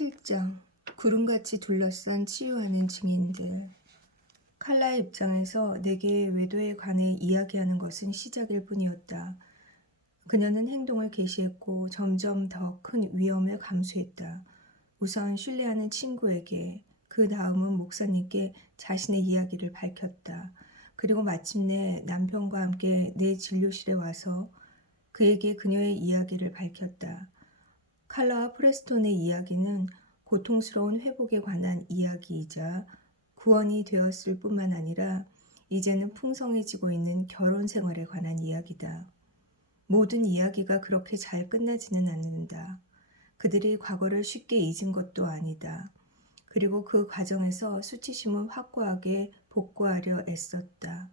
7장 구름같이 둘러싼 치유하는 증인들. 칼라의 입장에서 내게 외도에 관해 이야기하는 것은 시작일 뿐이었다. 그녀는 행동을 개시했고 점점 더 큰 위험을 감수했다. 우선 신뢰하는 친구에게, 그 다음은 목사님께 자신의 이야기를 밝혔다. 그리고 마침내 남편과 함께 내 진료실에 와서 그에게 그녀의 이야기를 밝혔다. 칼라와 프레스톤의 이야기는 고통스러운 회복에 관한 이야기이자 구원이 되었을 뿐만 아니라 이제는 풍성해지고 있는 결혼 생활에 관한 이야기다. 모든 이야기가 그렇게 잘 끝나지는 않는다. 그들이 과거를 쉽게 잊은 것도 아니다. 그리고 그 과정에서 수치심은 확고하게 복구하려 애썼다.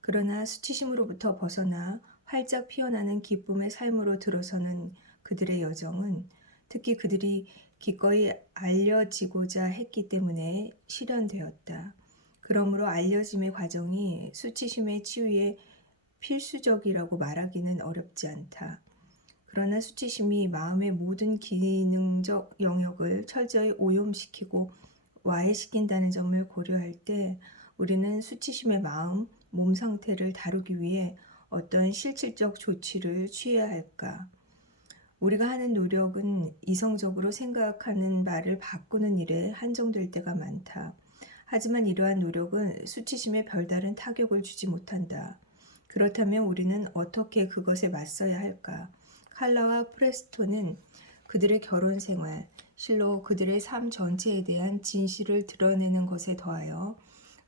그러나 수치심으로부터 벗어나 활짝 피어나는 기쁨의 삶으로 들어서는 그들의 여정은, 특히 그들이 기꺼이 알려지고자 했기 때문에 실현되었다. 그러므로 알려짐의 과정이 수치심의 치유에 필수적이라고 말하기는 어렵지 않다. 그러나 수치심이 마음의 모든 기능적 영역을 철저히 오염시키고 와해시킨다는 점을 고려할 때 우리는 수치심의 마음, 몸 상태를 다루기 위해 어떤 실질적 조치를 취해야 할까? 우리가 하는 노력은 이성적으로 생각하는 말을 바꾸는 일에 한정될 때가 많다. 하지만 이러한 노력은 수치심에 별다른 타격을 주지 못한다. 그렇다면 우리는 어떻게 그것에 맞서야 할까? 칼라와 프레스톤은 그들의 결혼 생활, 실로 그들의 삶 전체에 대한 진실을 드러내는 것에 더하여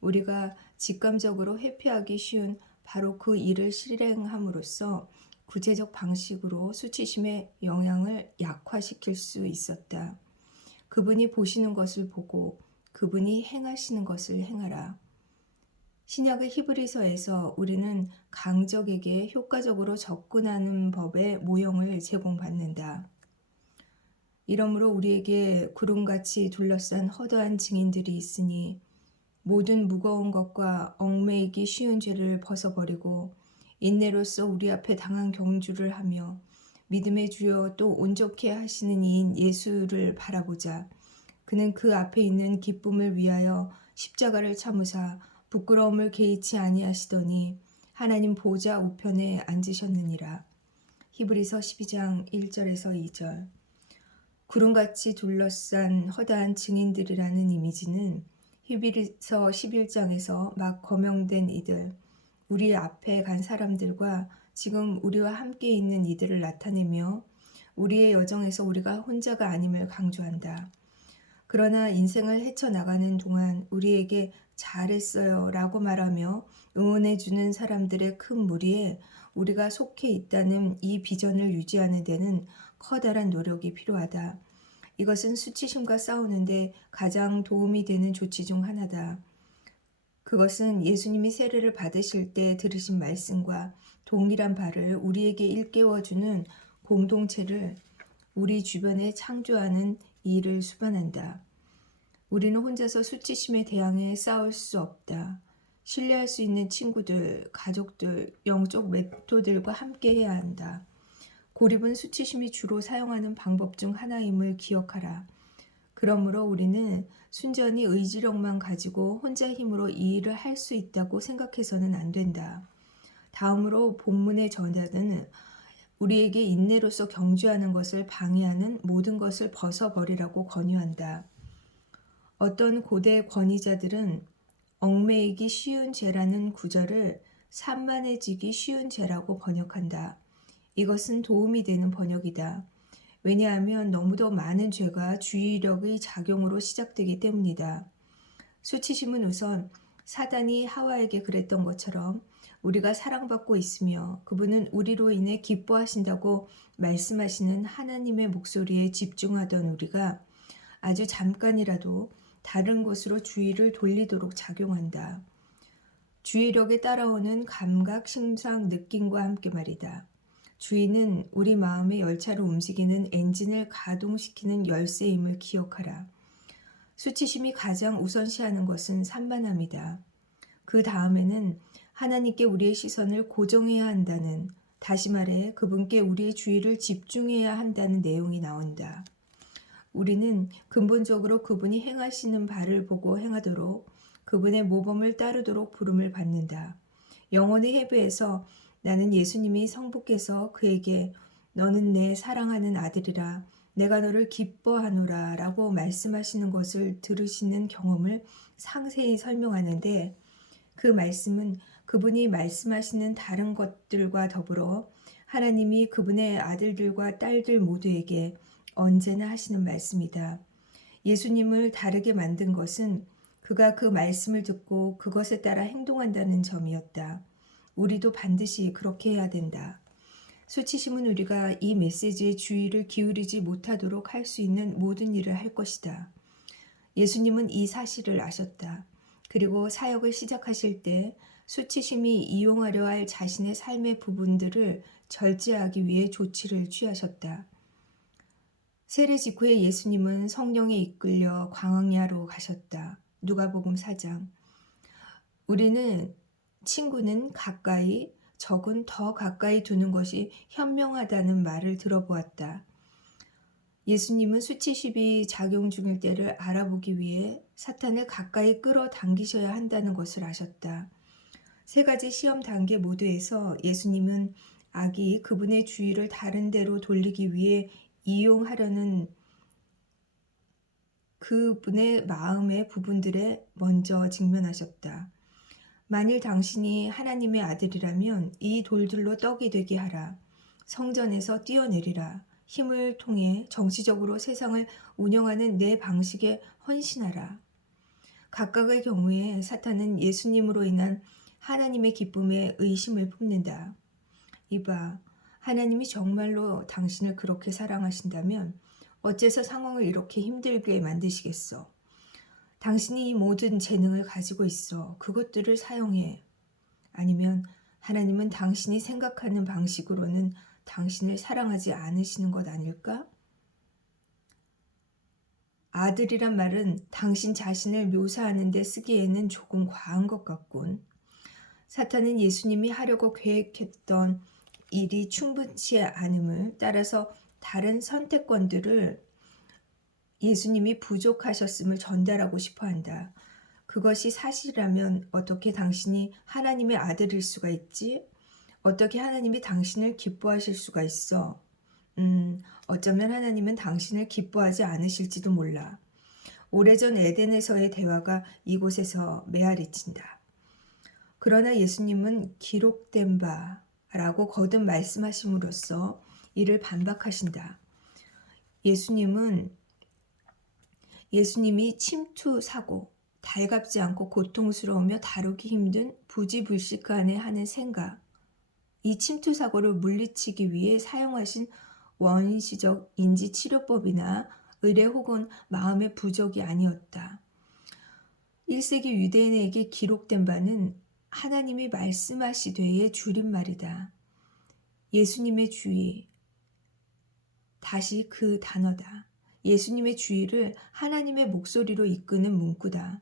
우리가 직감적으로 회피하기 쉬운 바로 그 일을 실행함으로써 구체적 방식으로 수치심의 영향을 약화시킬 수 있었다. 그분이 보시는 것을 보고 그분이 행하시는 것을 행하라. 신약의 히브리서에서 우리는 강적에게 효과적으로 접근하는 법의 모형을 제공받는다. 이러므로 우리에게 구름같이 둘러싼 허다한 증인들이 있으니 모든 무거운 것과 얽매이기 쉬운 죄를 벗어버리고 인내로써 우리 앞에 당한 경주를 하며 믿음의 주여 또 온전케 하시는 이인 예수를 바라보자. 그는 그 앞에 있는 기쁨을 위하여 십자가를 참으사 부끄러움을 개의치 아니하시더니 하나님 보좌 우편에 앉으셨느니라. 히브리서 12장 1절에서 2절. 구름같이 둘러싼 허다한 증인들이라는 이미지는 히브리서 11장에서 막 거명된 이들, 우리 앞에 간 사람들과 지금 우리와 함께 있는 이들을 나타내며 우리의 여정에서 우리가 혼자가 아님을 강조한다. 그러나 인생을 헤쳐나가는 동안 우리에게 잘했어요 라고 말하며 응원해주는 사람들의 큰 무리에 우리가 속해 있다는 이 비전을 유지하는 데는 커다란 노력이 필요하다. 이것은 수치심과 싸우는데 가장 도움이 되는 조치 중 하나다. 그것은 예수님이 세례를 받으실 때 들으신 말씀과 동일한 바를 우리에게 일깨워주는 공동체를 우리 주변에 창조하는 일을 수반한다. 우리는 혼자서 수치심에 대항해 싸울 수 없다. 신뢰할 수 있는 친구들, 가족들, 영적 멘토들과 함께 해야 한다. 고립은 수치심이 주로 사용하는 방법 중 하나임을 기억하라. 그러므로 우리는 순전히 의지력만 가지고 혼자 힘으로 이 일을 할 수 있다고 생각해서는 안 된다. 다음으로 본문의 저자는 우리에게 인내로서 경주하는 것을 방해하는 모든 것을 벗어버리라고 권유한다. 어떤 고대 권위자들은 얽매이기 쉬운 죄라는 구절을 산만해지기 쉬운 죄라고 번역한다. 이것은 도움이 되는 번역이다. 왜냐하면 너무도 많은 죄가 주의력의 작용으로 시작되기 때문이다. 수치심은 우선 사단이 하와에게 그랬던 것처럼 우리가 사랑받고 있으며 그분은 우리로 인해 기뻐하신다고 말씀하시는 하나님의 목소리에 집중하던 우리가 아주 잠깐이라도 다른 곳으로 주의를 돌리도록 작용한다. 주의력에 따라오는 감각, 심상, 느낌과 함께 말이다. 주의는 우리 마음의 열차를 움직이는 엔진을 가동시키는 열쇠임을 기억하라. 수치심이 가장 우선시하는 것은 산만함이다. 그 다음에는 하나님께 우리의 시선을 고정해야 한다는, 다시 말해 그분께 우리의 주의를 집중해야 한다는 내용이 나온다. 우리는 근본적으로 그분이 행하시는 바를 보고 행하도록 그분의 모범을 따르도록 부름을 받는다. 영혼의 해부에서 나는 예수님이 성부께서 그에게 너는 내 사랑하는 아들이라 내가 너를 기뻐하노라 라고 말씀하시는 것을 들으시는 경험을 상세히 설명하는데, 그 말씀은 그분이 말씀하시는 다른 것들과 더불어 하나님이 그분의 아들들과 딸들 모두에게 언제나 하시는 말씀이다. 예수님을 다르게 만든 것은 그가 그 말씀을 듣고 그것에 따라 행동한다는 점이었다. 우리도 반드시 그렇게 해야 된다. 수치심은 우리가 이 메시지에 주의를 기울이지 못하도록 할 수 있는 모든 일을 할 것이다. 예수님은 이 사실을 아셨다. 그리고 사역을 시작하실 때 수치심이 이용하려 할 자신의 삶의 부분들을 절제하기 위해 조치를 취하셨다. 세례 직후에 예수님은 성령에 이끌려 광야로 가셨다. 누가복음 4장. 우리는 친구는 가까이, 적은 더 가까이 두는 것이 현명하다는 말을 들어보았다. 예수님은 수치심이 작용 중일 때를 알아보기 위해 사탄을 가까이 끌어당기셔야 한다는 것을 아셨다. 세 가지 시험 단계 모두에서 예수님은 악이 그분의 주의를 다른 데로 돌리기 위해 이용하려는 그분의 마음의 부분들에 먼저 직면하셨다. 만일 당신이 하나님의 아들이라면 이 돌들로 떡이 되게 하라. 성전에서 뛰어내리라. 힘을 통해 정치적으로 세상을 운영하는 내 방식에 헌신하라. 각각의 경우에 사탄은 예수님으로 인한 하나님의 기쁨에 의심을 품는다. 이봐, 하나님이 정말로 당신을 그렇게 사랑하신다면 어째서 상황을 이렇게 힘들게 만드시겠어? 당신이 이 모든 재능을 가지고 있어. 그것들을 사용해. 아니면 하나님은 당신이 생각하는 방식으로는 당신을 사랑하지 않으시는 것 아닐까? 아들이란 말은 당신 자신을 묘사하는 데 쓰기에는 조금 과한 것 같군. 사탄은 예수님이 하려고 계획했던 일이 충분치 않음을 따라서 다른 선택권들을 예수님이 부족하셨음을 전달하고 싶어 한다. 그것이 사실이라면 어떻게 당신이 하나님의 아들일 수가 있지? 어떻게 하나님이 당신을 기뻐하실 수가 있어? 어쩌면 하나님은 당신을 기뻐하지 않으실지도 몰라. 오래전 에덴에서의 대화가 이곳에서 메아리친다. 그러나 예수님은 기록된 바라고 거듭 말씀하심으로써 이를 반박하신다. 예수님이 침투 사고, 달갑지 않고 고통스러우며 다루기 힘든 부지불식간에 하는 생각, 이 침투 사고를 물리치기 위해 사용하신 원시적 인지치료법이나 의례 혹은 마음의 부족이 아니었다. 1세기 유대인에게 기록된 바는 하나님이 말씀하시되의 줄임말이다. 예수님의 주의, 다시 그 단어다. 예수님의 주의를 하나님의 목소리로 이끄는 문구다.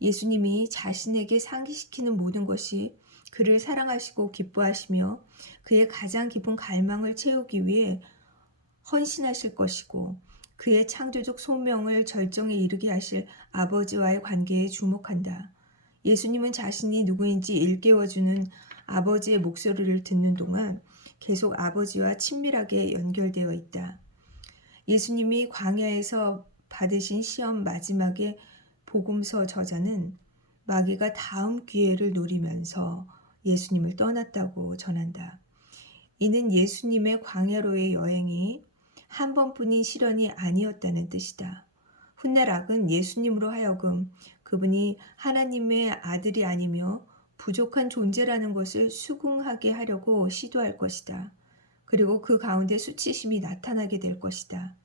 예수님이 자신에게 상기시키는 모든 것이 그를 사랑하시고 기뻐하시며 그의 가장 깊은 갈망을 채우기 위해 헌신하실 것이고 그의 창조적 소명을 절정에 이르게 하실 아버지와의 관계에 주목한다. 예수님은 자신이 누구인지 일깨워주는 아버지의 목소리를 듣는 동안 계속 아버지와 친밀하게 연결되어 있다. 예수님이 광야에서 받으신 시험 마지막에 복음서 저자는 마귀가 다음 기회를 노리면서 예수님을 떠났다고 전한다. 이는 예수님의 광야로의 여행이 한 번뿐인 시련이 아니었다는 뜻이다. 훗날 악은 예수님으로 하여금 그분이 하나님의 아들이 아니며 부족한 존재라는 것을 수긍하게 하려고 시도할 것이다. 그리고 그 가운데 수치심이 나타나게 될 것이다.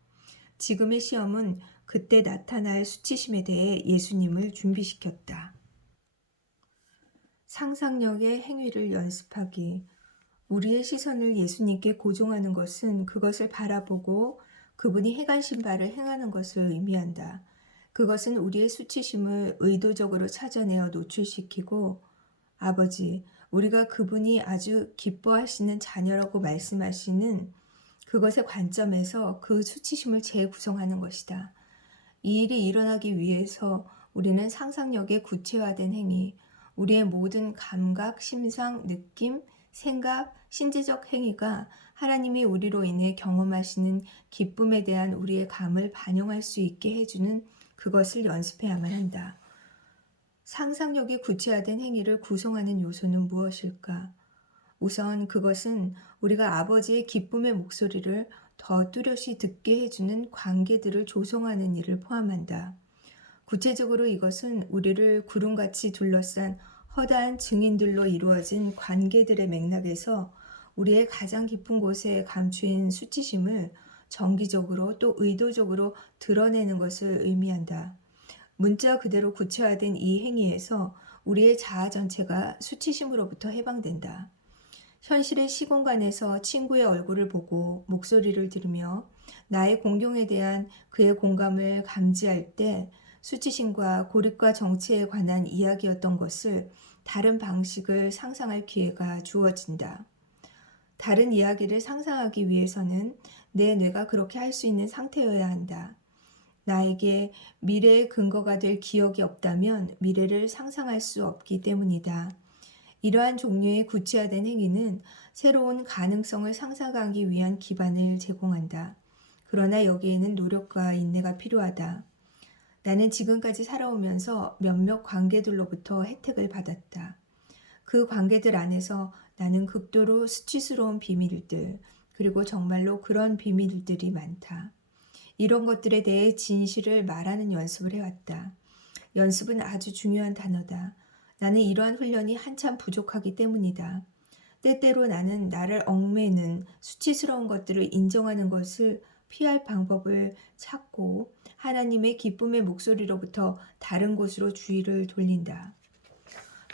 지금의 시험은 그때 나타날 수치심에 대해 예수님을 준비시켰다. 상상력의 행위를 연습하기. 우리의 시선을 예수님께 고정하는 것은 그것을 바라보고 그분이 행하신 바를 행하는 것을 의미한다. 그것은 우리의 수치심을 의도적으로 찾아내어 노출시키고 아버지, 우리가 그분이 아주 기뻐하시는 자녀라고 말씀하시는 그것의 관점에서 그 수치심을 재구성하는 것이다. 이 일이 일어나기 위해서 우리는 상상력의 구체화된 행위, 우리의 모든 감각, 심상, 느낌, 생각, 신체적 행위가 하나님이 우리로 인해 경험하시는 기쁨에 대한 우리의 감을 반영할 수 있게 해주는 그것을 연습해야만 한다. 상상력이 구체화된 행위를 구성하는 요소는 무엇일까? 우선 그것은 우리가 아버지의 기쁨의 목소리를 더 뚜렷이 듣게 해주는 관계들을 조성하는 일을 포함한다. 구체적으로 이것은 우리를 구름같이 둘러싼 허다한 증인들로 이루어진 관계들의 맥락에서 우리의 가장 깊은 곳에 감추인 수치심을 정기적으로 또 의도적으로 드러내는 것을 의미한다. 문자 그대로 구체화된 이 행위에서 우리의 자아 전체가 수치심으로부터 해방된다. 현실의 시공간에서 친구의 얼굴을 보고 목소리를 들으며 나의 공경에 대한 그의 공감을 감지할 때 수치심과 고립과 정체에 관한 이야기였던 것을 다른 방식을 상상할 기회가 주어진다. 다른 이야기를 상상하기 위해서는 내 뇌가 그렇게 할 수 있는 상태여야 한다. 나에게 미래의 근거가 될 기억이 없다면 미래를 상상할 수 없기 때문이다. 이러한 종류의 구체화된 행위는 새로운 가능성을 상상하기 위한 기반을 제공한다. 그러나 여기에는 노력과 인내가 필요하다. 나는 지금까지 살아오면서 몇몇 관계들로부터 혜택을 받았다. 그 관계들 안에서 나는 극도로 수치스러운 비밀들, 그리고 정말로 그런 비밀들이 많다. 이런 것들에 대해 진실을 말하는 연습을 해왔다. 연습은 아주 중요한 단어다. 나는 이러한 훈련이 한참 부족하기 때문이다. 때때로 나는 나를 얽매는 수치스러운 것들을 인정하는 것을 피할 방법을 찾고 하나님의 기쁨의 목소리로부터 다른 곳으로 주의를 돌린다.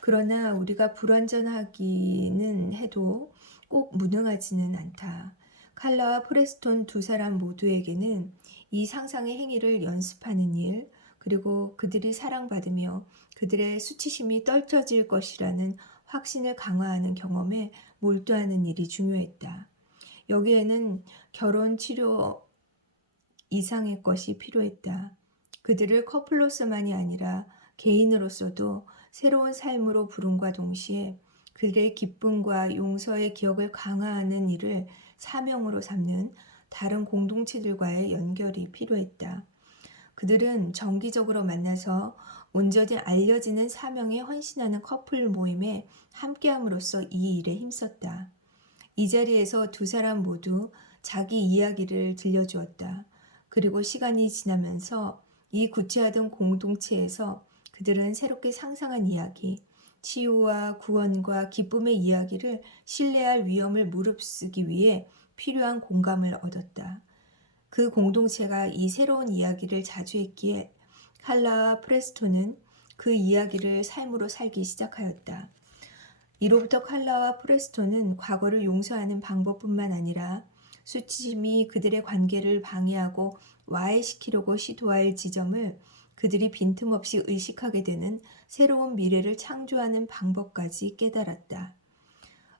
그러나 우리가 불완전하기는 해도 꼭 무능하지는 않다. 칼라와 프레스톤 두 사람 모두에게는 이 상상의 행위를 연습하는 일, 그리고 그들이 사랑받으며 그들의 수치심이 떨쳐질 것이라는 확신을 강화하는 경험에 몰두하는 일이 중요했다. 여기에는 결혼 치료 이상의 것이 필요했다. 그들을 커플로서만이 아니라 개인으로서도 새로운 삶으로 부름과 동시에 그들의 기쁨과 용서의 기억을 강화하는 일을 사명으로 삼는 다른 공동체들과의 연결이 필요했다. 그들은 정기적으로 만나서 온전히 알려지는 사명에 헌신하는 커플 모임에 함께함으로써 이 일에 힘썼다. 이 자리에서 두 사람 모두 자기 이야기를 들려주었다. 그리고 시간이 지나면서 이 구체화된 공동체에서 그들은 새롭게 상상한 이야기, 치유와 구원과 기쁨의 이야기를 신뢰할 위험을 무릅쓰기 위해 필요한 공감을 얻었다. 그 공동체가 이 새로운 이야기를 자주 했기에 칼라와 프레스톤은 그 이야기를 삶으로 살기 시작하였다. 이로부터 칼라와 프레스톤은 과거를 용서하는 방법뿐만 아니라 수치심이 그들의 관계를 방해하고 와해시키려고 시도할 지점을 그들이 빈틈없이 의식하게 되는 새로운 미래를 창조하는 방법까지 깨달았다.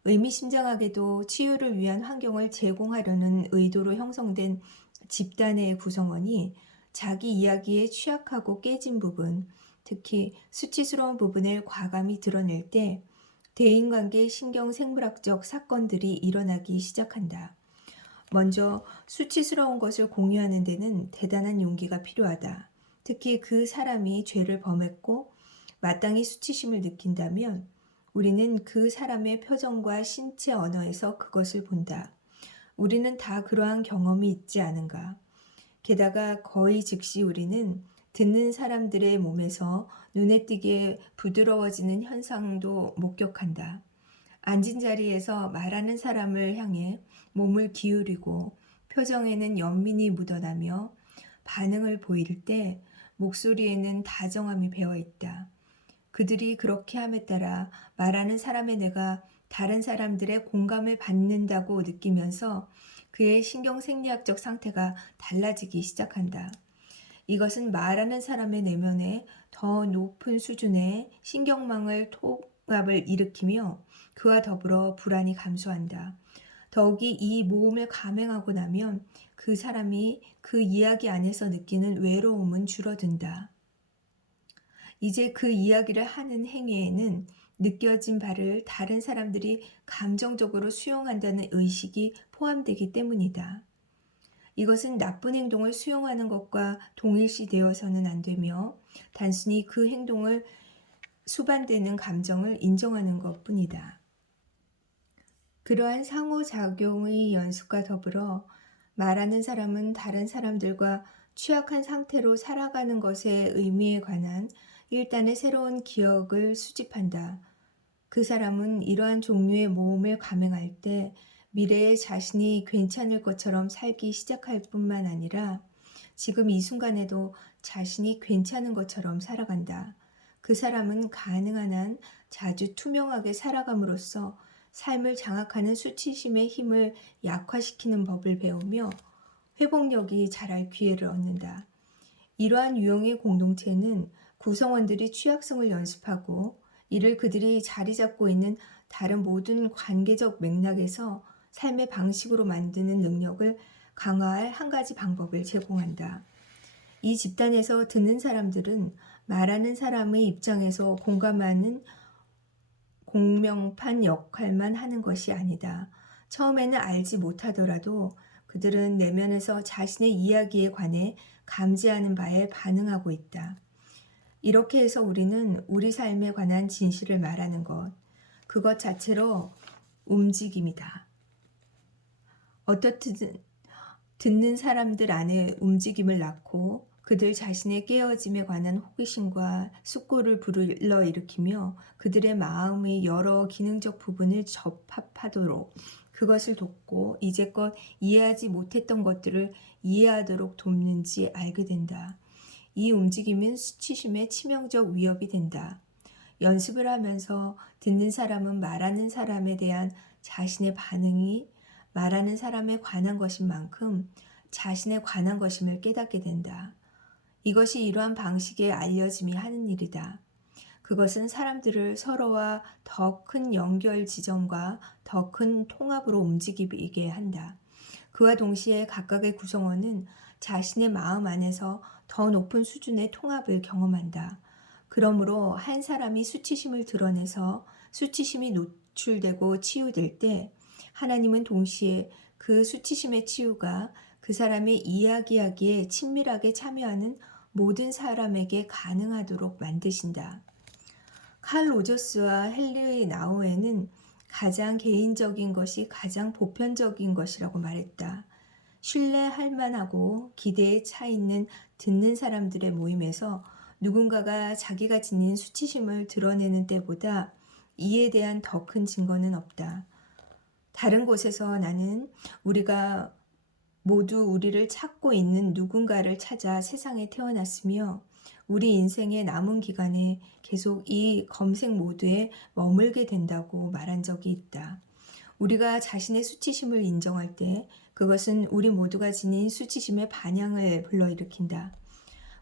의미심장하게도 치유를 위한 환경을 제공하려는 의도로 형성된 집단의 구성원이 자기 이야기에 취약하고 깨진 부분, 특히 수치스러운 부분을 과감히 드러낼 때 대인관계 신경생물학적 사건들이 일어나기 시작한다. 먼저 수치스러운 것을 공유하는 데는 대단한 용기가 필요하다. 특히 그 사람이 죄를 범했고 마땅히 수치심을 느낀다면 우리는 그 사람의 표정과 신체 언어에서 그것을 본다. 우리는 다 그러한 경험이 있지 않은가. 게다가 거의 즉시 우리는 듣는 사람들의 몸에서 눈에 띄게 부드러워지는 현상도 목격한다. 앉은 자리에서 말하는 사람을 향해 몸을 기울이고 표정에는 연민이 묻어나며 반응을 보일 때 목소리에는 다정함이 배어 있다. 그들이 그렇게 함에 따라 말하는 사람의 뇌가 다른 사람들의 공감을 받는다고 느끼면서 그의 신경생리학적 상태가 달라지기 시작한다. 이것은 말하는 사람의 내면에 더 높은 수준의 신경망을 통합을 일으키며 그와 더불어 불안이 감소한다. 더욱이 이 모험을 감행하고 나면 그 사람이 그 이야기 안에서 느끼는 외로움은 줄어든다. 이제 그 이야기를 하는 행위에는 느껴진 바를 다른 사람들이 감정적으로 수용한다는 의식이 포함되기 때문이다. 이것은 나쁜 행동을 수용하는 것과 동일시되어서는 안 되며 단순히 그 행동을 수반되는 감정을 인정하는 것뿐이다. 그러한 상호작용의 연습과 더불어 말하는 사람은 다른 사람들과 취약한 상태로 살아가는 것의 의미에 관한 일단의 새로운 기억을 수집한다. 그 사람은 이러한 종류의 모험을 감행할 때 미래에 자신이 괜찮을 것처럼 살기 시작할 뿐만 아니라 지금 이 순간에도 자신이 괜찮은 것처럼 살아간다. 그 사람은 가능한 한 자주 투명하게 살아감으로써 삶을 장악하는 수치심의 힘을 약화시키는 법을 배우며 회복력이 자랄 기회를 얻는다. 이러한 유형의 공동체는 구성원들이 취약성을 연습하고 이를 그들이 자리 잡고 있는 다른 모든 관계적 맥락에서 삶의 방식으로 만드는 능력을 강화할 한 가지 방법을 제공한다. 이 집단에서 듣는 사람들은 말하는 사람의 입장에서 공감하는 공명판 역할만 하는 것이 아니다. 처음에는 알지 못하더라도 그들은 내면에서 자신의 이야기에 관해 감지하는 바에 반응하고 있다. 이렇게 해서 우리는 우리 삶에 관한 진실을 말하는 것, 그것 자체로 움직임이다. 어떻든 듣는 사람들 안에 움직임을 낳고 그들 자신의 깨어짐에 관한 호기심과 숙고를 불러일으키며 그들의 마음의 여러 기능적 부분을 접합하도록 그것을 돕고 이제껏 이해하지 못했던 것들을 이해하도록 돕는지 알게 된다. 이 움직임은 수치심의 치명적 위협이 된다. 연습을 하면서 듣는 사람은 말하는 사람에 대한 자신의 반응이 말하는 사람에 관한 것인 만큼 자신에 관한 것임을 깨닫게 된다. 이것이 이러한 방식의 알려짐이 하는 일이다. 그것은 사람들을 서로와 더 큰 연결 지점과 더 큰 통합으로 움직이게 한다. 그와 동시에 각각의 구성원은 자신의 마음 안에서 더 높은 수준의 통합을 경험한다. 그러므로 한 사람이 수치심을 드러내서 수치심이 노출되고 치유될 때 하나님은 동시에 그 수치심의 치유가 그 사람의 이야기하기에 친밀하게 참여하는 모든 사람에게 가능하도록 만드신다. 칼 로저스와 헨리 나우에는 가장 개인적인 것이 가장 보편적인 것이라고 말했다. 신뢰할 만하고 기대에 차 있는 듣는 사람들의 모임에서 누군가가 자기가 지닌 수치심을 드러내는 때보다 이에 대한 더 큰 증거는 없다. 다른 곳에서 나는 우리가 모두 우리를 찾고 있는 누군가를 찾아 세상에 태어났으며 우리 인생의 남은 기간에 계속 이 검색 모드에 머물게 된다고 말한 적이 있다. 우리가 자신의 수치심을 인정할 때 그것은 우리 모두가 지닌 수치심의 반향을 불러일으킨다.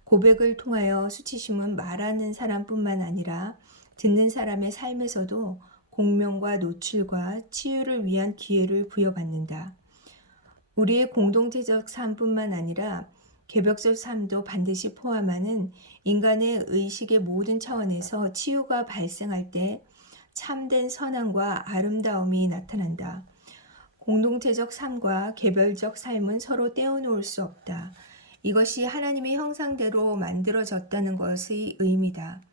고백을 통하여 수치심은 말하는 사람뿐만 아니라 듣는 사람의 삶에서도 공명과 노출과 치유를 위한 기회를 부여받는다. 우리의 공동체적 삶뿐만 아니라 개별적 삶도 반드시 포함하는 인간의 의식의 모든 차원에서 치유가 발생할 때 참된 선함과 아름다움이 나타난다. 공동체적 삶과 개별적 삶은 서로 떼어놓을 수 없다. 이것이 하나님의 형상대로 만들어졌다는 것의 의미다.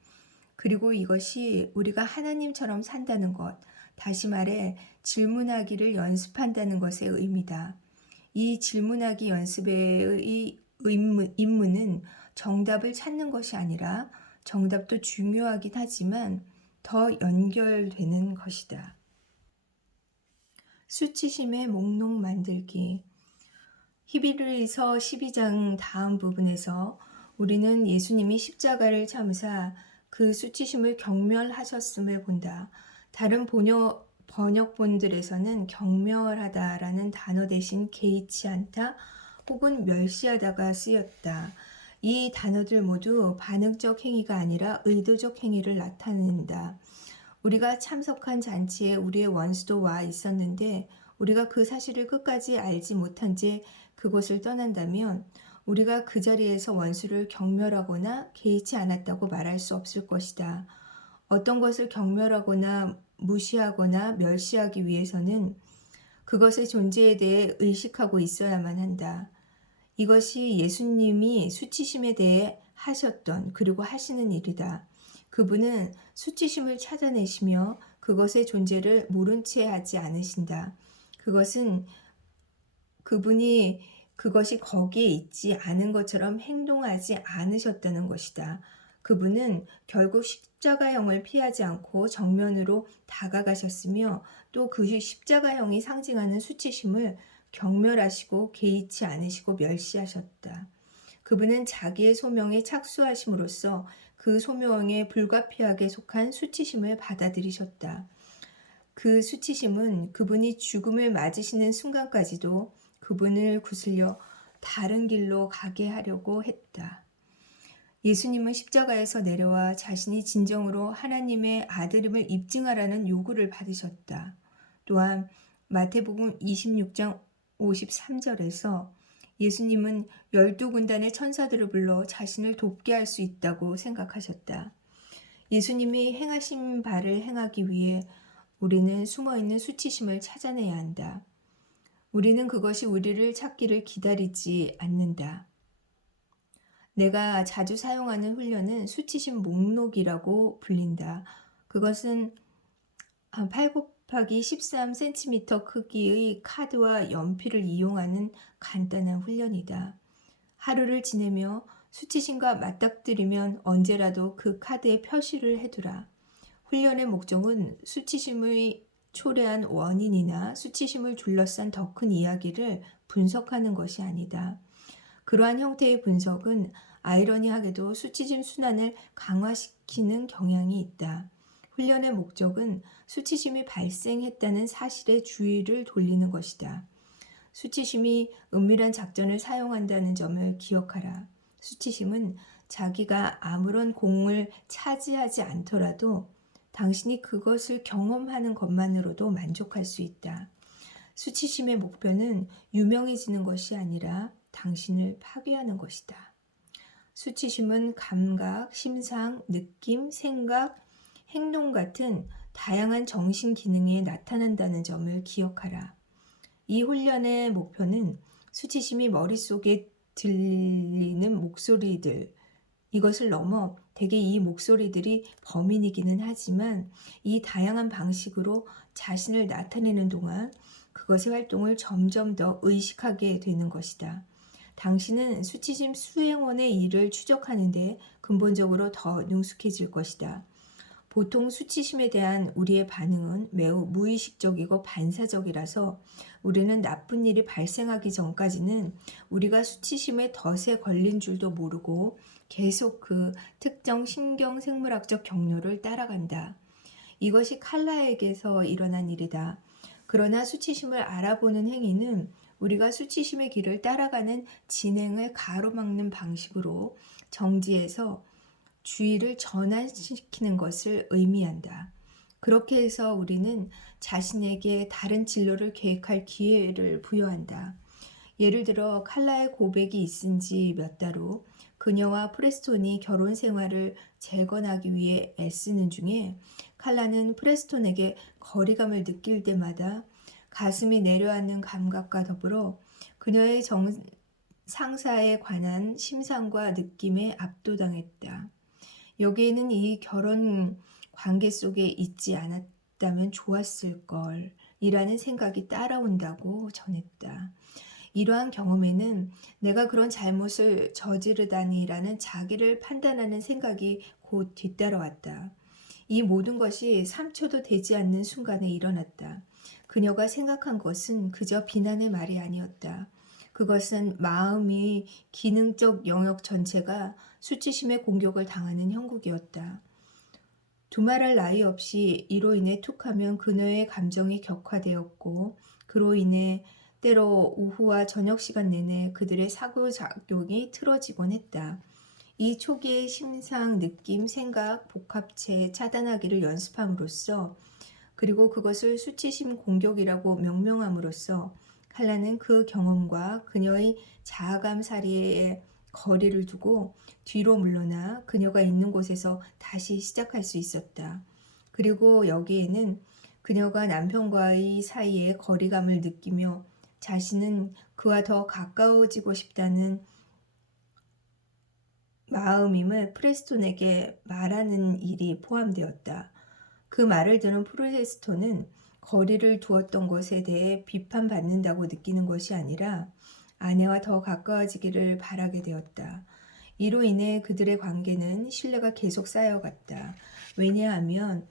그리고 이것이 우리가 하나님처럼 산다는 것, 다시 말해 질문하기를 연습한다는 것의 의미다. 이 질문하기 연습의 임무는 정답을 찾는 것이 아니라 정답도 중요하긴 하지만 더 연결되는 것이다. 수치심의 목록 만들기. 히브리서 12장 다음 부분에서 우리는 예수님이 십자가를 참으사 그 수치심을 경멸하셨음을 본다. 다른 번역본들에서는 경멸하다라는 단어 대신 개의치 않다 혹은 멸시하다가 쓰였다. 이 단어들 모두 반응적 행위가 아니라 의도적 행위를 나타낸다. 우리가 참석한 잔치에 우리의 원수도 와 있었는데 우리가 그 사실을 끝까지 알지 못한 채 그곳을 떠난다면 우리가 그 자리에서 원수를 경멸하거나 개의치 않았다고 말할 수 없을 것이다. 어떤 것을 경멸하거나 무시하거나 멸시하기 위해서는 그것의 존재에 대해 의식하고 있어야만 한다. 이것이 예수님이 수치심에 대해 하셨던 그리고 하시는 일이다. 그분은 수치심을 찾아내시며 그것의 존재를 모른 채 하지 않으신다. 그것은 그분이 그것이 거기에 있지 않은 것처럼 행동하지 않으셨다는 것이다. 그분은 결국 십자가형을 피하지 않고 정면으로 다가가셨으며 또 그 십자가형이 상징하는 수치심을 경멸하시고 개의치 않으시고 멸시하셨다. 그분은 자기의 소명에 착수하심으로써 그 소명에 불가피하게 속한 수치심을 받아들이셨다. 그 수치심은 그분이 죽음을 맞으시는 순간까지도 그분을 구슬려 다른 길로 가게 하려고 했다. 예수님은 십자가에서 내려와 자신이 진정으로 하나님의 아들임을 입증하라는 요구를 받으셨다. 또한 마태복음 26장 53절에서 예수님은 12군단의 천사들을 불러 자신을 돕게 할 수 있다고 생각하셨다. 예수님이 행하신 바를 행하기 위해 우리는 숨어있는 수치심을 찾아내야 한다. 우리는 그것이 우리를 찾기를 기다리지 않는다. 내가 자주 사용하는 훈련은 수치심 목록이라고 불린다. 그것은 8×13cm 크기의 카드와 연필을 이용하는 간단한 훈련이다. 하루를 지내며 수치심과 맞닥뜨리면 언제라도 그 카드에 표시를 해두라. 훈련의 목적은 수치심의 초래한 원인이나 수치심을 둘러싼 더 큰 이야기를 분석하는 것이 아니다. 그러한 형태의 분석은 아이러니하게도 수치심 순환을 강화시키는 경향이 있다. 훈련의 목적은 수치심이 발생했다는 사실에 주의를 돌리는 것이다. 수치심이 은밀한 작전을 사용한다는 점을 기억하라. 수치심은 자기가 아무런 공을 차지하지 않더라도 당신이 그것을 경험하는 것만으로도 만족할 수 있다. 수치심의 목표는 유명해지는 것이 아니라 당신을 파괴하는 것이다. 수치심은 감각, 심상, 느낌, 생각, 행동 같은 다양한 정신 기능에 나타난다는 점을 기억하라. 이 훈련의 목표는 수치심이 머릿속에 들리는 목소리들, 이것을 넘어 대개 이 목소리들이 범인이기는 하지만 이 다양한 방식으로 자신을 나타내는 동안 그것의 활동을 점점 더 의식하게 되는 것이다. 당신은 수치심 수행원의 일을 추적하는데 근본적으로 더 능숙해질 것이다. 보통 수치심에 대한 우리의 반응은 매우 무의식적이고 반사적이라서 우리는 나쁜 일이 발생하기 전까지는 우리가 수치심의 덫에 걸린 줄도 모르고 계속 그 특정 신경생물학적 경로를 따라간다. 이것이 칼라에게서 일어난 일이다. 그러나 수치심을 알아보는 행위는 우리가 수치심의 길을 따라가는 진행을 가로막는 방식으로 정지해서 주의를 전환시키는 것을 의미한다. 그렇게 해서 우리는 자신에게 다른 진로를 계획할 기회를 부여한다. 예를 들어 칼라의 고백이 있은 지 몇 달 후 그녀와 프레스톤이 결혼 생활을 재건하기 위해 애쓰는 중에 칼라는 프레스톤에게 거리감을 느낄 때마다 가슴이 내려앉는 감각과 더불어 그녀의 상사에 관한 심상과 느낌에 압도당했다. 여기에는 이 결혼 관계 속에 있지 않았다면 좋았을 걸 이라는 생각이 따라온다고 전했다. 이러한 경험에는 내가 그런 잘못을 저지르다니라는 자기를 판단하는 생각이 곧 뒤따라왔다. 이 모든 것이 3초도 되지 않는 순간에 일어났다. 그녀가 생각한 것은 그저 비난의 말이 아니었다. 그것은 마음이 기능적 영역 전체가 수치심의 공격을 당하는 형국이었다. 두말할 나위 없이 이로 인해 툭하면 그녀의 감정이 격화되었고 그로 인해 때로 오후와 저녁 시간 내내 그들의 사고작용이 틀어지곤 했다. 이 초기의 심상, 느낌, 생각, 복합체 차단하기를 연습함으로써 그리고 그것을 수치심 공격이라고 명명함으로써 칼라는 그 경험과 그녀의 자아감 사이에 거리를 두고 뒤로 물러나 그녀가 있는 곳에서 다시 시작할 수 있었다. 그리고 여기에는 그녀가 남편과의 사이에 거리감을 느끼며 자신은 그와 더 가까워지고 싶다는 마음임을 프레스톤에게 말하는 일이 포함되었다. 그 말을 들은 프레스톤은 거리를 두었던 것에 대해 비판받는다고 느끼는 것이 아니라 아내와 더 가까워지기를 바라게 되었다. 이로 인해 그들의 관계는 신뢰가 계속 쌓여갔다. 왜냐하면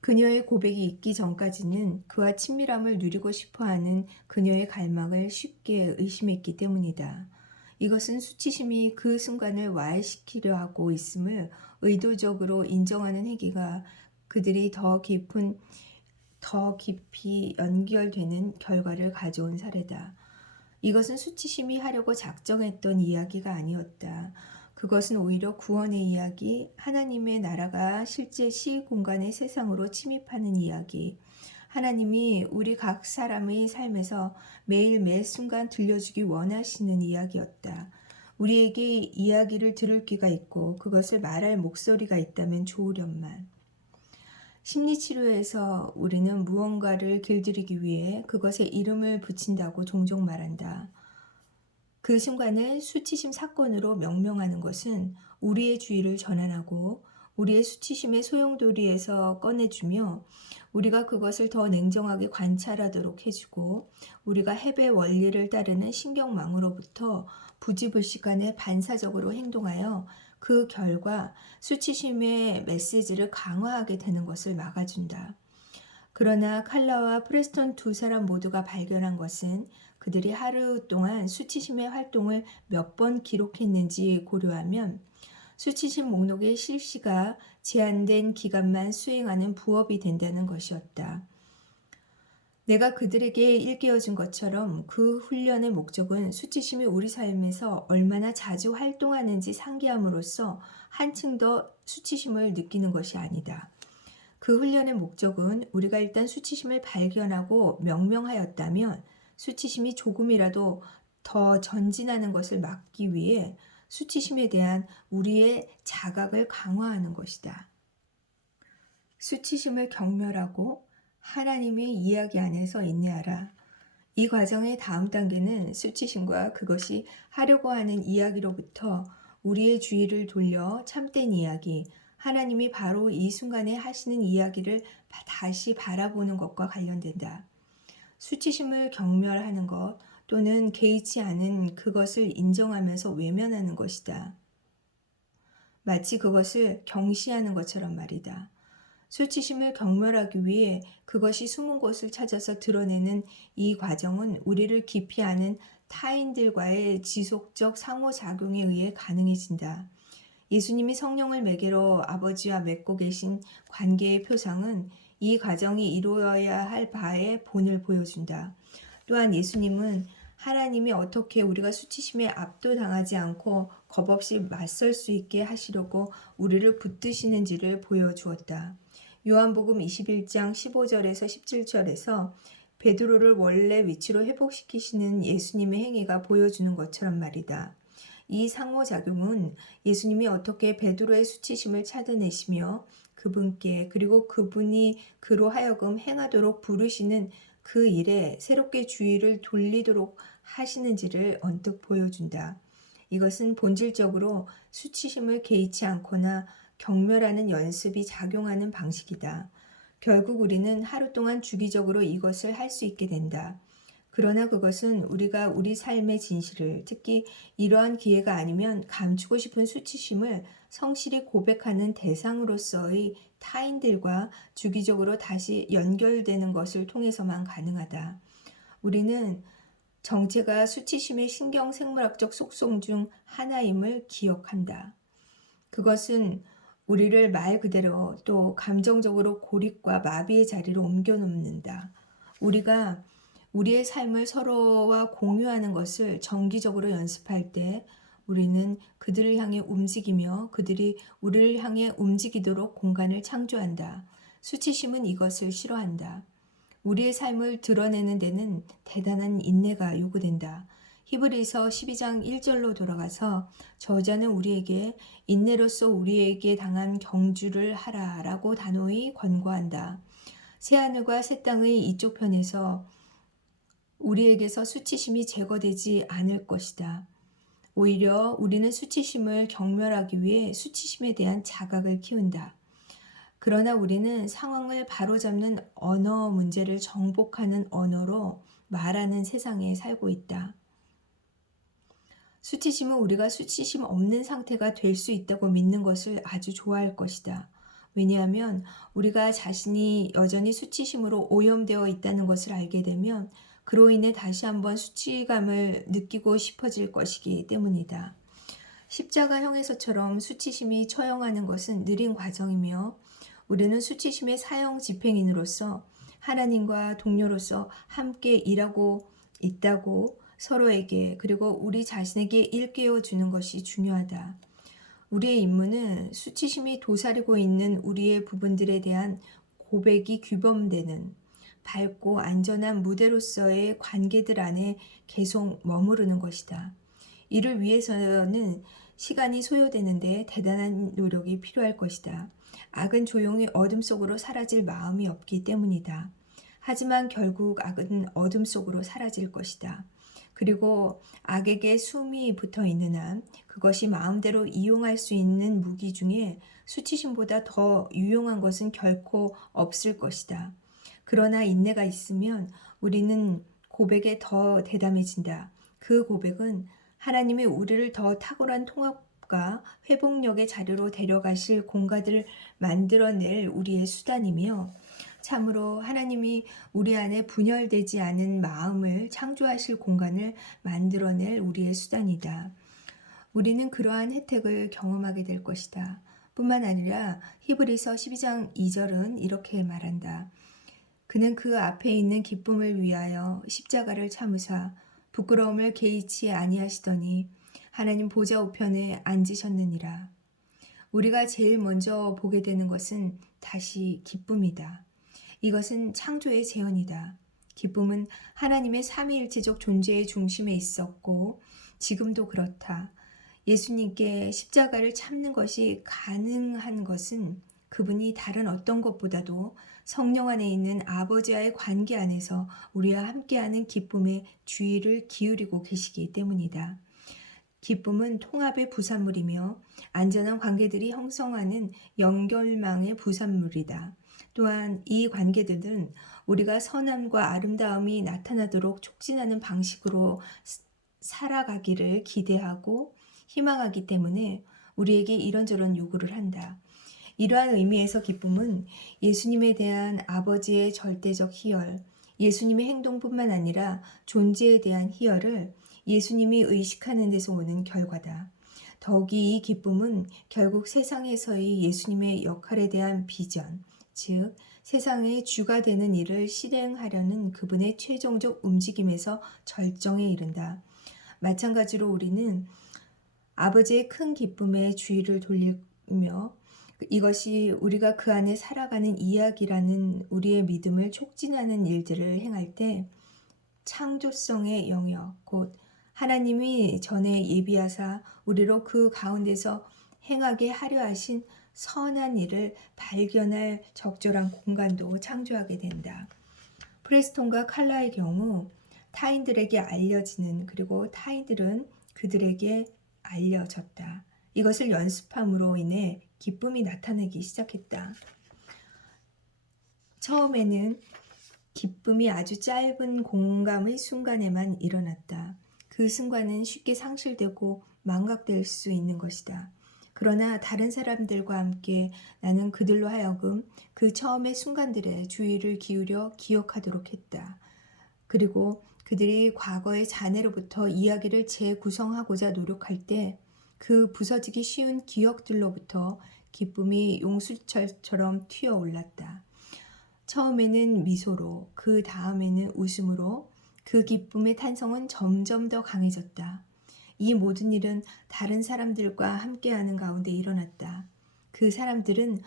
그녀의 고백이 있기 전까지는 그와 친밀함을 누리고 싶어하는 그녀의 갈망을 쉽게 의심했기 때문이다. 이것은 수치심이 그 순간을 와해시키려 하고 있음을 의도적으로 인정하는 행위가 그들이 더 깊이 연결되는 결과를 가져온 사례다. 이것은 수치심이 하려고 작정했던 이야기가 아니었다. 그것은 오히려 구원의 이야기, 하나님의 나라가 실제 시공간의 세상으로 침입하는 이야기, 하나님이 우리 각 사람의 삶에서 매일 매 순간 들려주기 원하시는 이야기였다. 우리에게 이야기를 들을 귀가 있고 그것을 말할 목소리가 있다면 좋으련만. 심리치료에서 우리는 무언가를 길들이기 위해 그것에 이름을 붙인다고 종종 말한다. 그 순간을 수치심 사건으로 명명하는 것은 우리의 주의를 전환하고 우리의 수치심의 소용돌이에서 꺼내주며 우리가 그것을 더 냉정하게 관찰하도록 해주고 우리가 헤베 원리를 따르는 신경망으로부터 부지불식간에 반사적으로 행동하여 그 결과 수치심의 메시지를 강화하게 되는 것을 막아준다. 그러나 칼라와 프레스턴 두 사람 모두가 발견한 것은 그들이 하루 동안 수치심의 활동을 몇 번 기록했는지 고려하면 수치심 목록의 실시가 제한된 기간만 수행하는 부업이 된다는 것이었다. 내가 그들에게 일깨워준 것처럼 그 훈련의 목적은 수치심이 우리 삶에서 얼마나 자주 활동하는지 상기함으로써 한층 더 수치심을 느끼는 것이 아니다. 그 훈련의 목적은 우리가 일단 수치심을 발견하고 명명하였다면 수치심이 조금이라도 더 전진하는 것을 막기 위해 수치심에 대한 우리의 자각을 강화하는 것이다. 수치심을 경멸하고 하나님의 이야기 안에서 인내하라. 이 과정의 다음 단계는 수치심과 그것이 하려고 하는 이야기로부터 우리의 주의를 돌려 참된 이야기, 하나님이 바로 이 순간에 하시는 이야기를 다시 바라보는 것과 관련된다. 수치심을 경멸하는 것 또는 개의치 않은 그것을 인정하면서 외면하는 것이다. 마치 그것을 경시하는 것처럼 말이다. 수치심을 경멸하기 위해 그것이 숨은 곳을 찾아서 드러내는 이 과정은 우리를 깊이 아는 타인들과의 지속적 상호작용에 의해 가능해진다. 예수님이 성령을 매개로 아버지와 맺고 계신 관계의 표상은 이 과정이 이루어야 할 바의 본을 보여준다. 또한 예수님은 하나님이 어떻게 우리가 수치심에 압도당하지 않고 겁없이 맞설 수 있게 하시려고 우리를 붙드시는지를 보여주었다. 요한복음 21장 15절에서 17절에서 베드로를 원래 위치로 회복시키시는 예수님의 행위가 보여주는 것처럼 말이다. 이 상호작용은 예수님이 어떻게 베드로의 수치심을 찾아내시며 그분께 그리고 그분이 그로 하여금 행하도록 부르시는 그 일에 새롭게 주의를 돌리도록 하시는지를 언뜻 보여준다. 이것은 본질적으로 수치심을 개의치 않거나 경멸하는 연습이 작용하는 방식이다. 결국 우리는 하루 동안 주기적으로 이것을 할 수 있게 된다. 그러나 그것은 우리가 우리 삶의 진실을, 특히 이러한 기회가 아니면 감추고 싶은 수치심을 성실히 고백하는 대상으로서의 타인들과 주기적으로 다시 연결되는 것을 통해서만 가능하다. 우리는 정체가 수치심의 신경생물학적 속성 중 하나임을 기억한다. 그것은 우리를 말 그대로 또 감정적으로 고립과 마비의 자리로 옮겨놓는다. 우리가 우리의 삶을 서로와 공유하는 것을 정기적으로 연습할 때 우리는 그들을 향해 움직이며 그들이 우리를 향해 움직이도록 공간을 창조한다. 수치심은 이것을 싫어한다. 우리의 삶을 드러내는 데는 대단한 인내가 요구된다. 히브리서 12장 1절로 돌아가서 저자는 우리에게 인내로써 우리에게 당한 경주를 하라라고 단호히 권고한다. 새하늘과 새 땅의 이쪽 편에서 우리에게서 수치심이 제거되지 않을 것이다. 오히려 우리는 수치심을 경멸하기 위해 수치심에 대한 자각을 키운다. 그러나 우리는 상황을 바로잡는 언어 문제를 정복하는 언어로 말하는 세상에 살고 있다. 수치심은 우리가 수치심 없는 상태가 될 수 있다고 믿는 것을 아주 좋아할 것이다. 왜냐하면 우리가 자신이 여전히 수치심으로 오염되어 있다는 것을 알게 되면 그로 인해 다시 한번 수치감을 느끼고 싶어질 것이기 때문이다. 십자가 형에서처럼 수치심이 처형하는 것은 느린 과정이며 우리는 수치심의 사형 집행인으로서 하나님과 동료로서 함께 일하고 있다고 서로에게 그리고 우리 자신에게 일깨워 주는 것이 중요하다. 우리의 임무는 수치심이 도사리고 있는 우리의 부분들에 대한 고백이 규범되는 밝고 안전한 무대로서의 관계들 안에 계속 머무르는 것이다. 이를 위해서는 시간이 소요되는데 대단한 노력이 필요할 것이다. 악은 조용히 어둠 속으로 사라질 마음이 없기 때문이다. 하지만 결국 악은 어둠 속으로 사라질 것이다. 그리고 악에게 숨이 붙어 있는 한 그것이 마음대로 이용할 수 있는 무기 중에 수치심보다 더 유용한 것은 결코 없을 것이다. 그러나 인내가 있으면 우리는 고백에 더 대담해진다. 그 고백은 하나님이 우리를 더 탁월한 통합과 회복력의 자료로 데려가실 공간을 만들어낼 우리의 수단이며 참으로 하나님이 우리 안에 분열되지 않은 마음을 창조하실 공간을 만들어낼 우리의 수단이다. 우리는 그러한 혜택을 경험하게 될 것이다. 뿐만 아니라 히브리서 12장 2절은 이렇게 말한다. 그는 그 앞에 있는 기쁨을 위하여 십자가를 참으사 부끄러움을 개의치 아니하시더니 하나님 보좌 우편에 앉으셨느니라. 우리가 제일 먼저 보게 되는 것은 다시 기쁨이다. 이것은 창조의 재현이다. 기쁨은 하나님의 삼위일체적 존재의 중심에 있었고 지금도 그렇다. 예수님께 십자가를 참는 것이 가능한 것은 그분이 다른 어떤 것보다도 성령 안에 있는 아버지와의 관계 안에서 우리와 함께하는 기쁨에 주의를 기울이고 계시기 때문이다. 기쁨은 통합의 부산물이며 안전한 관계들이 형성하는 연결망의 부산물이다. 또한 이 관계들은 우리가 선함과 아름다움이 나타나도록 촉진하는 방식으로 살아가기를 기대하고 희망하기 때문에 우리에게 이런저런 요구를 한다. 이러한 의미에서 기쁨은 예수님에 대한 아버지의 절대적 희열, 예수님의 행동뿐만 아니라 존재에 대한 희열을 예수님이 의식하는 데서 오는 결과다. 더욱이 이 기쁨은 결국 세상에서의 예수님의 역할에 대한 비전, 즉 세상의 주가 되는 일을 실행하려는 그분의 최종적 움직임에서 절정에 이른다. 마찬가지로 우리는 아버지의 큰 기쁨에 주의를 돌리며 이것이 우리가 그 안에 살아가는 이야기라는 우리의 믿음을 촉진하는 일들을 행할 때 창조성의 영역, 곧 하나님이 전에 예비하사 우리로 그 가운데서 행하게 하려 하신 선한 일을 발견할 적절한 공간도 창조하게 된다. 프레스톤과 칼라의 경우 타인들에게 알려지는 그리고 타인들은 그들에게 알려졌다. 이것을 연습함으로 인해 기쁨이 나타나기 시작했다. 처음에는 기쁨이 아주 짧은 공감의 순간에만 일어났다. 그 순간은 쉽게 상실되고 망각될 수 있는 것이다. 그러나 다른 사람들과 함께 나는 그들로 하여금 그 처음의 순간들에 주의를 기울여 기억하도록 했다. 그리고 그들이 과거의 잔해로부터 이야기를 재구성하고자 노력할 때 그 부서지기 쉬운 기억들로부터 기쁨이 용수철처럼 튀어올랐다. 처음에는 미소로, 그 다음에는 웃음으로 그 기쁨의 탄성은 점점 더 강해졌다. 이 모든 일은 다른 사람들과 함께하는 가운데 일어났다. 그 사람들은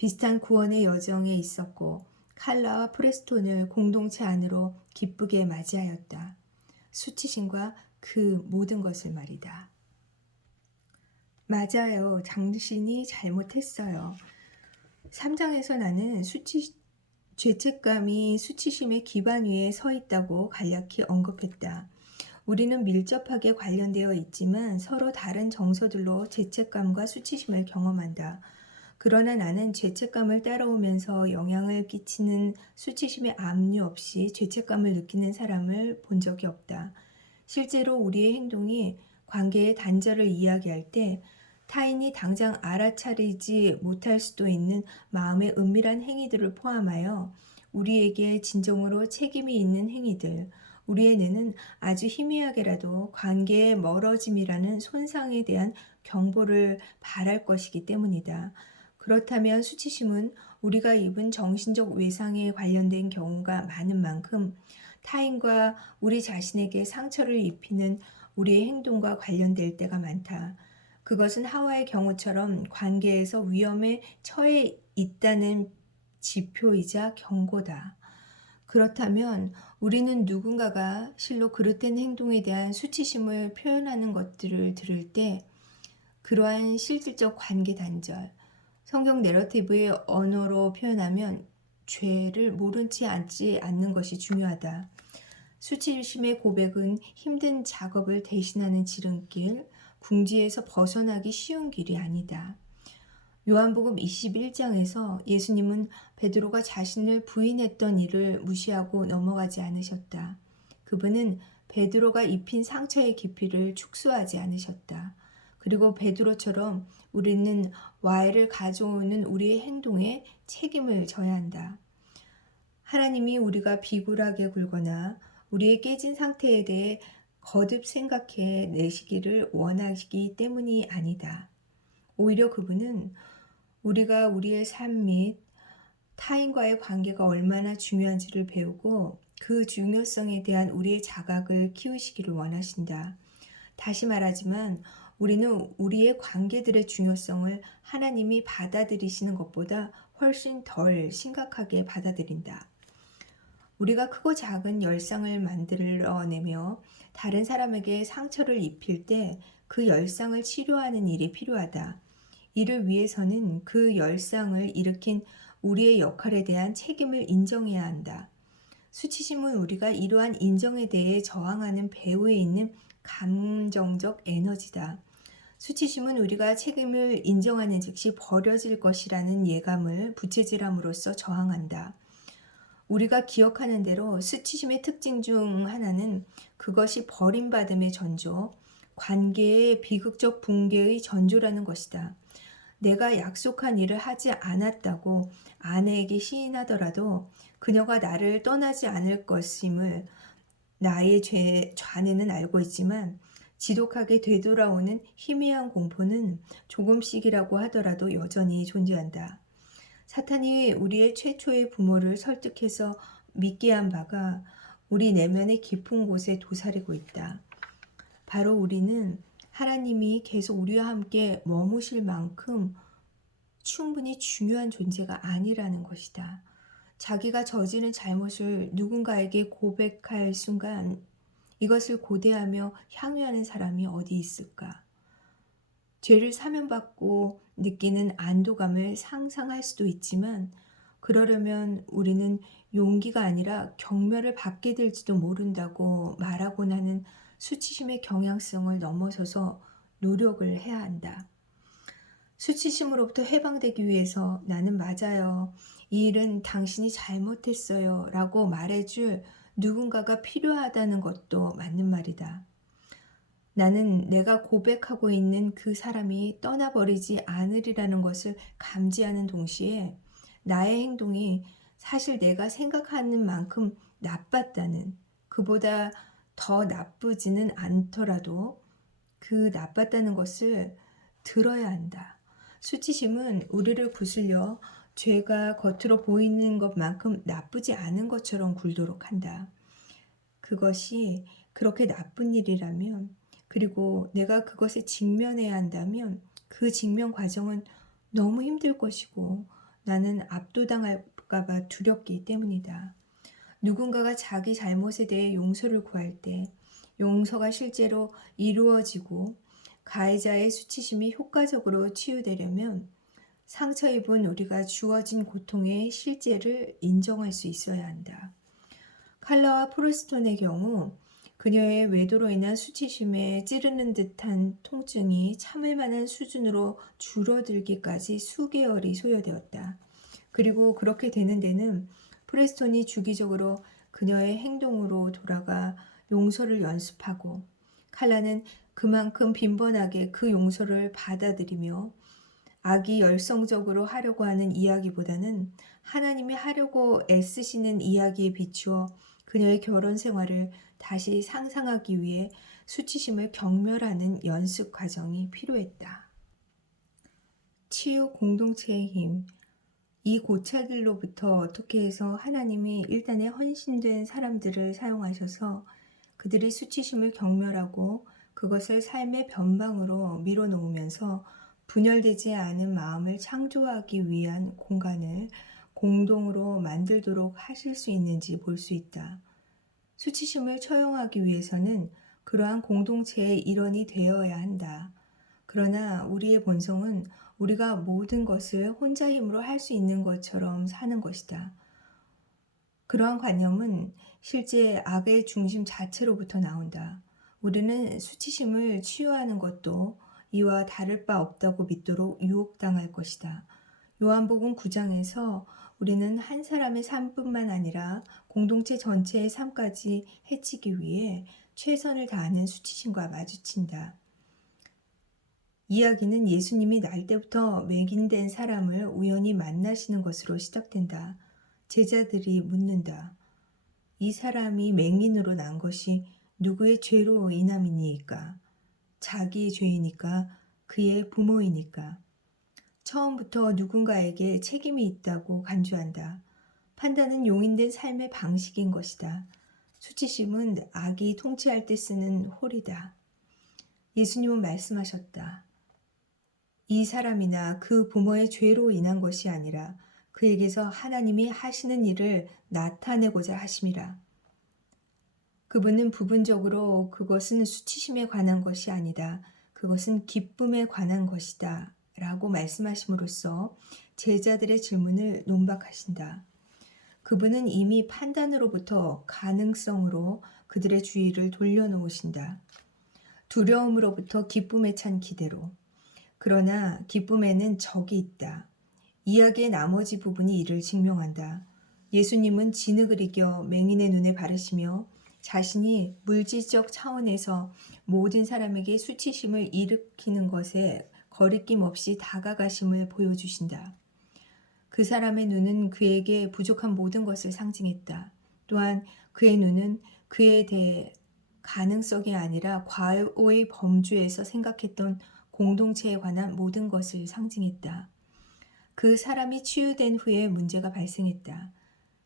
비슷한 구원의 여정에 있었고 칼라와 프레스톤을 공동체 안으로 기쁘게 맞이하였다. 수치심과 그 모든 것을 말이다. 맞아요. 당신이 잘못했어요. 3장에서 나는 죄책감이 수치심의 기반 위에 서 있다고 간략히 언급했다. 우리는 밀접하게 관련되어 있지만 서로 다른 정서들로 죄책감과 수치심을 경험한다. 그러나 나는 죄책감을 따라오면서 영향을 끼치는 수치심의 압류 없이 죄책감을 느끼는 사람을 본 적이 없다. 실제로 우리의 행동이 관계의 단절을 이야기할 때 타인이 당장 알아차리지 못할 수도 있는 마음의 은밀한 행위들을 포함하여 우리에게 진정으로 책임이 있는 행위들, 우리의 뇌는 아주 희미하게라도 관계의 멀어짐이라는 손상에 대한 경보를 발할 것이기 때문이다. 그렇다면 수치심은 우리가 입은 정신적 외상에 관련된 경우가 많은 만큼 타인과 우리 자신에게 상처를 입히는 우리의 행동과 관련될 때가 많다. 그것은 하와의 경우처럼 관계에서 위험에 처해 있다는 지표이자 경고다. 그렇다면 우리는 누군가가 실로 그릇된 행동에 대한 수치심을 표현하는 것들을 들을 때 그러한 실질적 관계 단절, 성경 내러티브의 언어로 표현하면 죄를 모른 채 앉지 않는 것이 중요하다. 수치심의 고백은 힘든 작업을 대신하는 지름길, 궁지에서 벗어나기 쉬운 길이 아니다. 요한복음 21장에서 예수님은 베드로가 자신을 부인했던 일을 무시하고 넘어가지 않으셨다. 그분은 베드로가 입힌 상처의 깊이를 축소하지 않으셨다. 그리고 베드로처럼 우리는 와해를 가져오는 우리의 행동에 책임을 져야 한다. 하나님이 우리가 비굴하게 굴거나 우리의 깨진 상태에 대해 거듭 생각해 내시기를 원하시기 때문이 아니다. 오히려 그분은 우리가 우리의 삶 및 타인과의 관계가 얼마나 중요한지를 배우고 그 중요성에 대한 우리의 자각을 키우시기를 원하신다. 다시 말하지만 우리는 우리의 관계들의 중요성을 하나님이 받아들이시는 것보다 훨씬 덜 심각하게 받아들인다. 우리가 크고 작은 열상을 만들어내며 다른 사람에게 상처를 입힐 때 그 열상을 치료하는 일이 필요하다. 이를 위해서는 그 열상을 일으킨 우리의 역할에 대한 책임을 인정해야 한다. 수치심은 우리가 이러한 인정에 대해 저항하는 배후에 있는 감정적 에너지다. 수치심은 우리가 책임을 인정하는 즉시 버려질 것이라는 예감을 부채질함으로써 저항한다. 우리가 기억하는 대로 수치심의 특징 중 하나는 그것이 버림받음의 전조, 관계의 비극적 붕괴의 전조라는 것이다. 내가 약속한 일을 하지 않았다고 아내에게 시인하더라도 그녀가 나를 떠나지 않을 것임을 나의 좌뇌는 알고 있지만 지독하게 되돌아오는 희미한 공포는 조금씩이라고 하더라도 여전히 존재한다. 사탄이 우리의 최초의 부모를 설득해서 믿게 한 바가 우리 내면의 깊은 곳에 도사리고 있다. 바로 우리는 하나님이 계속 우리와 함께 머무실 만큼 충분히 중요한 존재가 아니라는 것이다. 자기가 저지른 잘못을 누군가에게 고백할 순간 이것을 고대하며 향유하는 사람이 어디 있을까? 죄를 사면받고 느끼는 안도감을 상상할 수도 있지만 그러려면 우리는 용기가 아니라 경멸을 받게 될지도 모른다고 말하곤 하는 수치심의 경향성을 넘어서서 노력을 해야 한다. 수치심으로부터 해방되기 위해서 나는 맞아요. 이 일은 당신이 잘못했어요. 라고 말해줄 누군가가 필요하다는 것도 맞는 말이다. 나는 내가 고백하고 있는 그 사람이 떠나버리지 않으리라는 것을 감지하는 동시에 나의 행동이 사실 내가 생각하는 만큼 나빴다는, 그보다 더 나쁘지는 않더라도 그 나빴다는 것을 들어야 한다. 수치심은 우리를 구슬려 죄가 겉으로 보이는 것만큼 나쁘지 않은 것처럼 굴도록 한다. 그것이 그렇게 나쁜 일이라면, 그리고 내가 그것에 직면해야 한다면 그 직면 과정은 너무 힘들 것이고 나는 압도당할까봐 두렵기 때문이다. 누군가가 자기 잘못에 대해 용서를 구할 때 용서가 실제로 이루어지고 가해자의 수치심이 효과적으로 치유되려면 상처 입은 우리가 주어진 고통의 실제를 인정할 수 있어야 한다. 칼라와 프로스톤의 경우 그녀의 외도로 인한 수치심에 찌르는 듯한 통증이 참을 만한 수준으로 줄어들기까지 수개월이 소요되었다. 그리고 그렇게 되는 데는 프레스톤이 주기적으로 그녀의 행동으로 돌아가 용서를 연습하고 칼라는 그만큼 빈번하게 그 용서를 받아들이며 악이 열성적으로 하려고 하는 이야기보다는 하나님이 하려고 애쓰시는 이야기에 비추어 그녀의 결혼 생활을 다시 상상하기 위해 수치심을 경멸하는 연습 과정이 필요했다. 치유 공동체의 힘. 이 고찰들로부터 어떻게 해서 하나님이 일단의 헌신된 사람들을 사용하셔서 그들의 수치심을 경멸하고 그것을 삶의 변방으로 밀어놓으면서 분열되지 않은 마음을 창조하기 위한 공간을 공동으로 만들도록 하실 수 있는지 볼 수 있다. 수치심을 처형하기 위해서는 그러한 공동체의 일원이 되어야 한다. 그러나 우리의 본성은 우리가 모든 것을 혼자 힘으로 할 수 있는 것처럼 사는 것이다. 그러한 관념은 실제 악의 중심 자체로부터 나온다. 우리는 수치심을 치유하는 것도 이와 다를 바 없다고 믿도록 유혹당할 것이다. 요한복음 9장에서 우리는 한 사람의 삶뿐만 아니라 공동체 전체의 삶까지 해치기 위해 최선을 다하는 수치심과 마주친다. 이야기는 예수님이 날 때부터 맹인된 사람을 우연히 만나시는 것으로 시작된다. 제자들이 묻는다. 이 사람이 맹인으로 난 것이 누구의 죄로 인함이니까? 자기의 죄이니까? 그의 부모이니까? 처음부터 누군가에게 책임이 있다고 간주한다. 판단은 용인된 삶의 방식인 것이다. 수치심은 악이 통치할 때 쓰는 홀이다. 예수님은 말씀하셨다. 이 사람이나 그 부모의 죄로 인한 것이 아니라 그에게서 하나님이 하시는 일을 나타내고자 하심이라. 그분은 부분적으로 그것은 수치심에 관한 것이 아니다. 그것은 기쁨에 관한 것이다. 라고 말씀하심으로써 제자들의 질문을 논박하신다. 그분은 이미 판단으로부터 가능성으로 그들의 주의를 돌려놓으신다. 두려움으로부터 기쁨에 찬 기대로. 그러나 기쁨에는 적이 있다. 이야기의 나머지 부분이 이를 증명한다. 예수님은 진흙을 이겨 맹인의 눈에 바르시며 자신이 물질적 차원에서 모든 사람에게 수치심을 일으키는 것에 거리낌 없이 다가가심을 보여주신다. 그 사람의 눈은 그에게 부족한 모든 것을 상징했다. 또한 그의 눈은 그에 대해 가능성이 아니라 과거의 범주에서 생각했던 공동체에 관한 모든 것을 상징했다. 그 사람이 치유된 후에 문제가 발생했다.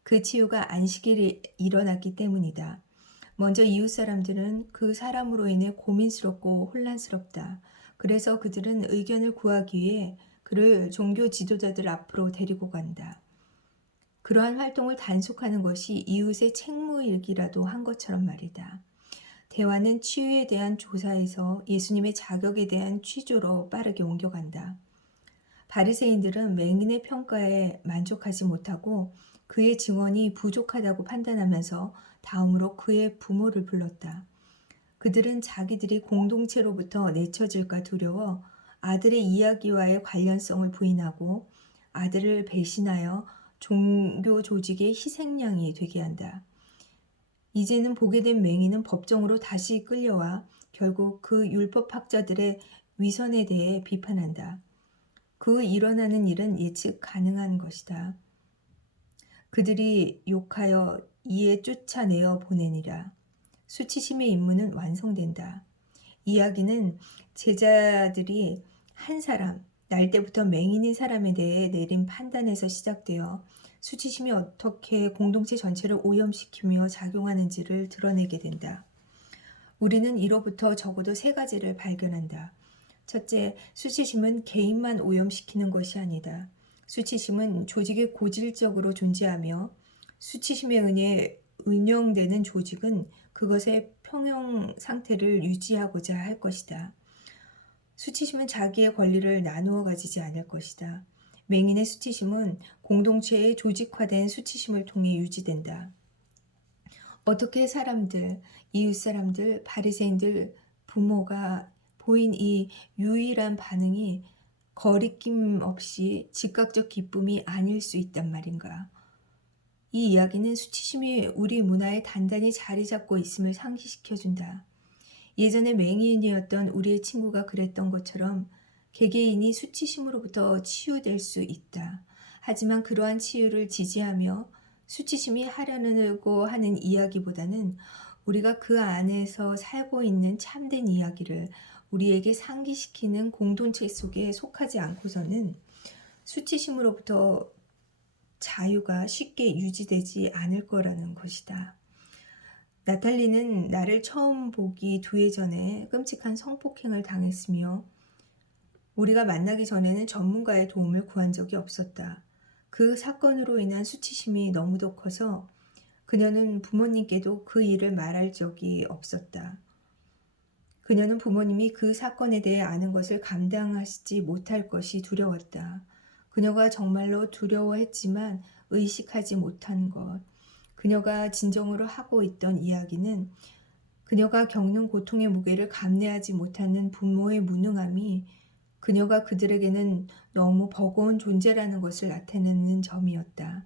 그 치유가 안식일에 일어났기 때문이다. 먼저 이웃 사람들은 그 사람으로 인해 고민스럽고 혼란스럽다. 그래서 그들은 의견을 구하기 위해 그를 종교 지도자들 앞으로 데리고 간다. 그러한 활동을 단속하는 것이 이웃의 책무일기라도 한 것처럼 말이다. 대화는 치유에 대한 조사에서 예수님의 자격에 대한 취조로 빠르게 옮겨간다. 바리새인들은 맹인의 평가에 만족하지 못하고 그의 증언이 부족하다고 판단하면서 다음으로 그의 부모를 불렀다. 그들은 자기들이 공동체로부터 내쳐질까 두려워 아들의 이야기와의 관련성을 부인하고 아들을 배신하여 종교 조직의 희생양이 되게 한다. 이제는 보게 된 맹인은 법정으로 다시 끌려와 결국 그 율법학자들의 위선에 대해 비판한다. 그 일어나는 일은 예측 가능한 것이다. 그들이 욕하여 이에 쫓아내어 보내니라. 수치심의 임무는 완성된다. 이야기는 제자들이 한 사람, 날 때부터 맹인인 사람에 대해 내린 판단에서 시작되어 수치심이 어떻게 공동체 전체를 오염시키며 작용하는지를 드러내게 된다. 우리는 이로부터 적어도 세 가지를 발견한다. 첫째, 수치심은 개인만 오염시키는 것이 아니다. 수치심은 조직에 고질적으로 존재하며 수치심에 의해 운영되는 조직은 그것의 평형 상태를 유지하고자 할 것이다. 수치심은 자기의 권리를 나누어 가지지 않을 것이다. 맹인의 수치심은 공동체의 조직화된 수치심을 통해 유지된다. 어떻게 사람들, 이웃 사람들, 바리새인들, 부모가 보인 이 유일한 반응이 거리낌 없이 즉각적 기쁨이 아닐 수 있단 말인가? 이 이야기는 수치심이 우리 문화에 단단히 자리 잡고 있음을 상기시켜준다. 예전에 맹인이었던 우리의 친구가 그랬던 것처럼 개개인이 수치심으로부터 치유될 수 있다. 하지만 그러한 치유를 지지하며 수치심이 하려고 하는 이야기보다는 우리가 그 안에서 살고 있는 참된 이야기를 우리에게 상기시키는 공동체 속에 속하지 않고서는 수치심으로부터 자유가 쉽게 유지되지 않을 거라는 것이다. 나탈리는 나를 처음 보기 2해 전에 끔찍한 성폭행을 당했으며 우리가 만나기 전에는 전문가의 도움을 구한 적이 없었다. 그 사건으로 인한 수치심이 너무도 커서 그녀는 부모님께도 그 일을 말할 적이 없었다. 그녀는 부모님이 그 사건에 대해 아는 것을 감당하시지 못할 것이 두려웠다. 그녀가 정말로 두려워했지만 의식하지 못한 것. 그녀가 진정으로 하고 있던 이야기는 그녀가 겪는 고통의 무게를 감내하지 못하는 부모의 무능함이 그녀가 그들에게는 너무 버거운 존재라는 것을 나타내는 점이었다.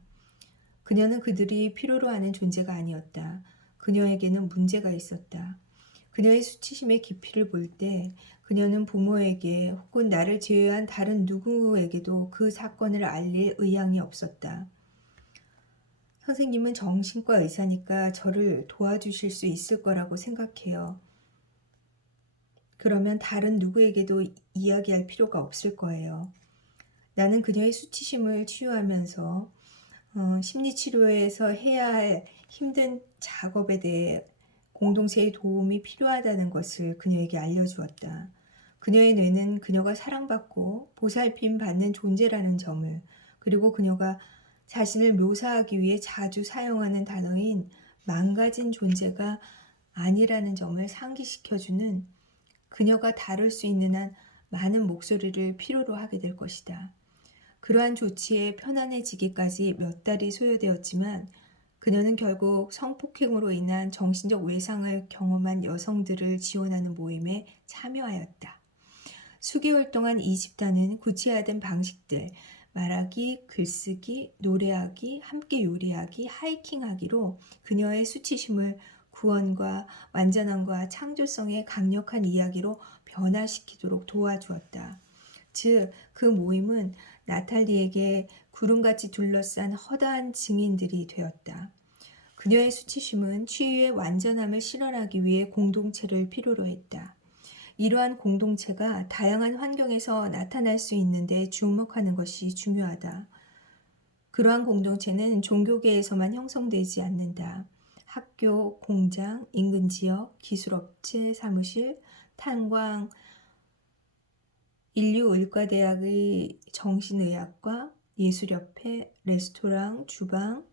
그녀는 그들이 필요로 하는 존재가 아니었다. 그녀에게는 문제가 있었다. 그녀의 수치심의 깊이를 볼 때 그녀는 부모에게 혹은 나를 제외한 다른 누구에게도 그 사건을 알릴 의향이 없었다. 선생님은 정신과 의사니까 저를 도와주실 수 있을 거라고 생각해요. 그러면 다른 누구에게도 이야기할 필요가 없을 거예요. 나는 그녀의 수치심을 치유하면서 심리치료에서 해야 할 힘든 작업에 대해 공동체의 도움이 필요하다는 것을 그녀에게 알려주었다. 그녀의 뇌는 그녀가 사랑받고 보살핌 받는 존재라는 점을, 그리고 그녀가 자신을 묘사하기 위해 자주 사용하는 단어인 망가진 존재가 아니라는 점을 상기시켜주는, 그녀가 다룰 수 있는 한 많은 목소리를 필요로 하게 될 것이다. 그러한 조치에 편안해지기까지 몇 달이 소요되었지만 그녀는 결국 성폭행으로 인한 정신적 외상을 경험한 여성들을 지원하는 모임에 참여하였다. 수개월 동안 이 집단은 구체화된 방식들, 말하기, 글쓰기, 노래하기, 함께 요리하기, 하이킹하기로 그녀의 수치심을 구원과 완전함과 창조성의 강력한 이야기로 변화시키도록 도와주었다. 즉, 그 모임은 나탈리에게 구름같이 둘러싼 허다한 증인들이 되었다. 그녀의 수치심은 치유의 완전함을 실현하기 위해 공동체를 필요로 했다. 이러한 공동체가 다양한 환경에서 나타날 수 있는데 주목하는 것이 중요하다. 그러한 공동체는 종교계에서만 형성되지 않는다. 학교, 공장, 인근 지역, 기술업체, 사무실, 탄광, 인류의과대학의 정신의학과, 예술협회, 레스토랑, 주방,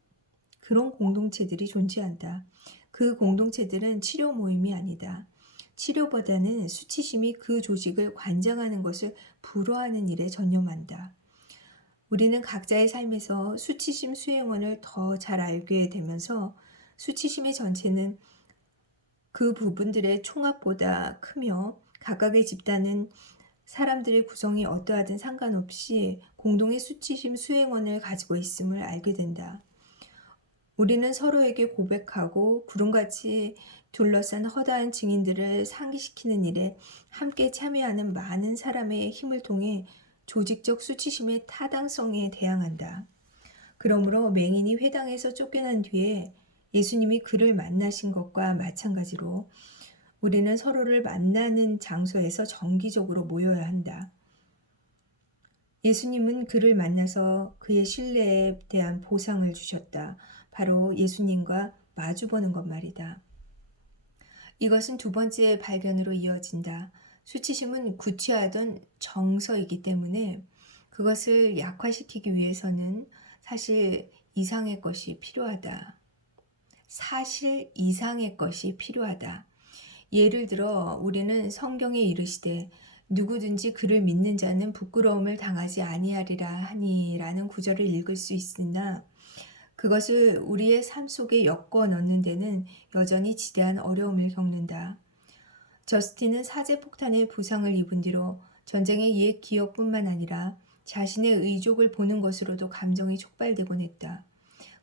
그런 공동체들이 존재한다. 그 공동체들은 치료 모임이 아니다. 치료보다는 수치심이 그 조직을 관장하는 것을 불허하는 일에 전념한다. 우리는 각자의 삶에서 수치심 수행원을 더 잘 알게 되면서 수치심의 전체는 그 부분들의 총합보다 크며 각각의 집단은 사람들의 구성이 어떠하든 상관없이 공동의 수치심 수행원을 가지고 있음을 알게 된다. 우리는 서로에게 고백하고 구름같이 둘러싼 허다한 증인들을 상기시키는 일에 함께 참여하는 많은 사람의 힘을 통해 조직적 수치심의 타당성에 대항한다. 그러므로 맹인이 회당에서 쫓겨난 뒤에 예수님이 그를 만나신 것과 마찬가지로 우리는 서로를 만나는 장소에서 정기적으로 모여야 한다. 예수님은 그를 만나서 그의 신뢰에 대한 보상을 주셨다. 바로 예수님과 마주보는 것 말이다. 이것은 두 번째 발견으로 이어진다. 수치심은 구취하던 정서이기 때문에 그것을 약화시키기 위해서는 사실 이상의 것이 필요하다. 사실 이상의 것이 필요하다. 예를 들어 우리는 성경에 이르시되 누구든지 그를 믿는 자는 부끄러움을 당하지 아니하리라 하니라는 구절을 읽을 수 있으나 그것을 우리의 삶 속에 엮어 넣는 데는 여전히 지대한 어려움을 겪는다. 저스틴은 사제폭탄의 부상을 입은 뒤로 전쟁의 옛 기억뿐만 아니라 자신의 의족을 보는 것으로도 감정이 촉발되곤 했다.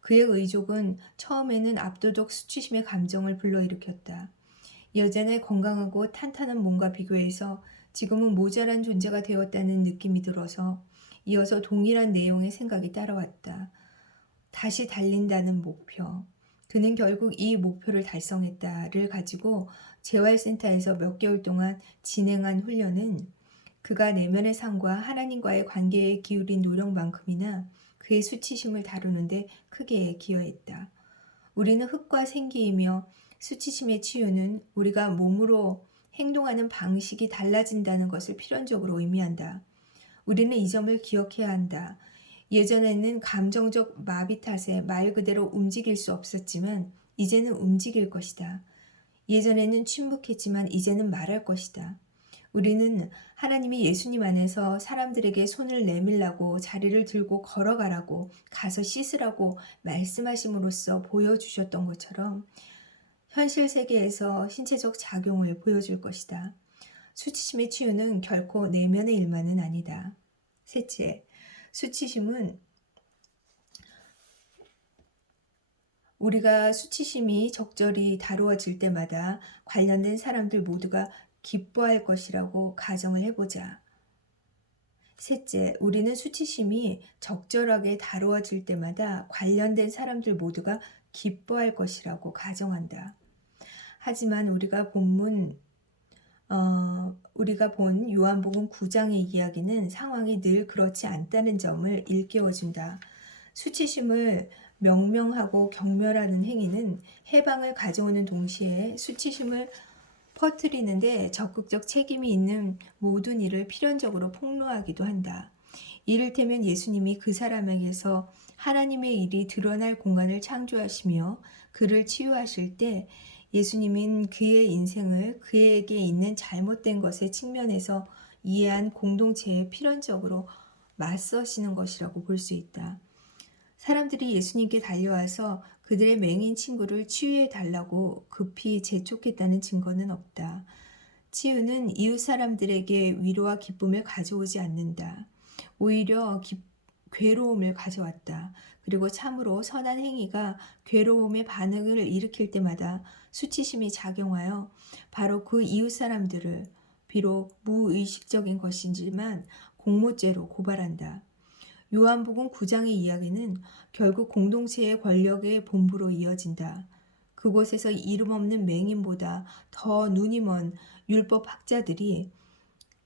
그의 의족은 처음에는 압도적 수치심의 감정을 불러일으켰다. 예전에 건강하고 탄탄한 몸과 비교해서 지금은 모자란 존재가 되었다는 느낌이 들어서 이어서 동일한 내용의 생각이 따라왔다. 다시 달린다는 목표. 그는 결국 이 목표를 달성했다를 가지고 재활센터에서 몇 개월 동안 진행한 훈련은 그가 내면의 삶과 하나님과의 관계에 기울인 노력만큼이나 그의 수치심을 다루는데 크게 기여했다. 우리는 흙과 생기이며 수치심의 치유는 우리가 몸으로 행동하는 방식이 달라진다는 것을 필연적으로 의미한다. 우리는 이 점을 기억해야 한다. 예전에는 감정적 마비 탓에 말 그대로 움직일 수 없었지만 이제는 움직일 것이다. 예전에는 침묵했지만 이제는 말할 것이다. 우리는 하나님이 예수님 안에서 사람들에게 손을 내밀라고 자리를 들고 걸어가라고 가서 씻으라고 말씀하심으로써 보여주셨던 것처럼 현실 세계에서 신체적 작용을 보여줄 것이다. 수치심의 치유는 결코 내면의 일만은 아니다. 셋째, 수치심은 우리가 수치심이 적절히 다루어질 때마다 관련된 사람들 모두가 기뻐할 것이라고 가정을 해보자. 셋째, 우리는 수치심이 적절하게 다루어질 때마다 관련된 사람들 모두가 기뻐할 것이라고 가정한다. 하지만 우리가 본 요한복음 9장의 이야기는 상황이 늘 그렇지 않다는 점을 일깨워준다. 수치심을 명명하고 경멸하는 행위는 해방을 가져오는 동시에 수치심을 퍼뜨리는데 적극적 책임이 있는 모든 일을 필연적으로 폭로하기도 한다. 이를테면 예수님이 그 사람에게서 하나님의 일이 드러날 공간을 창조하시며 그를 치유하실 때 예수님은 그의 인생을 그에게 있는 잘못된 것의 측면에서 이해한 공동체에 필연적으로 맞서시는 것이라고 볼 수 있다. 사람들이 예수님께 달려와서 그들의 맹인 친구를 치유해 달라고 급히 재촉했다는 증거는 없다. 치유는 이웃 사람들에게 위로와 기쁨을 가져오지 않는다. 오히려 괴로움을 가져왔다. 그리고 참으로 선한 행위가 괴로움의 반응을 일으킬 때마다 수치심이 작용하여 바로 그 이웃 사람들을 비록 무의식적인 것이지만 공모죄로 고발한다. 요한복음 9장의 이야기는 결국 공동체의 권력의 본부로 이어진다. 그곳에서 이름 없는 맹인보다 더 눈이 먼 율법 학자들이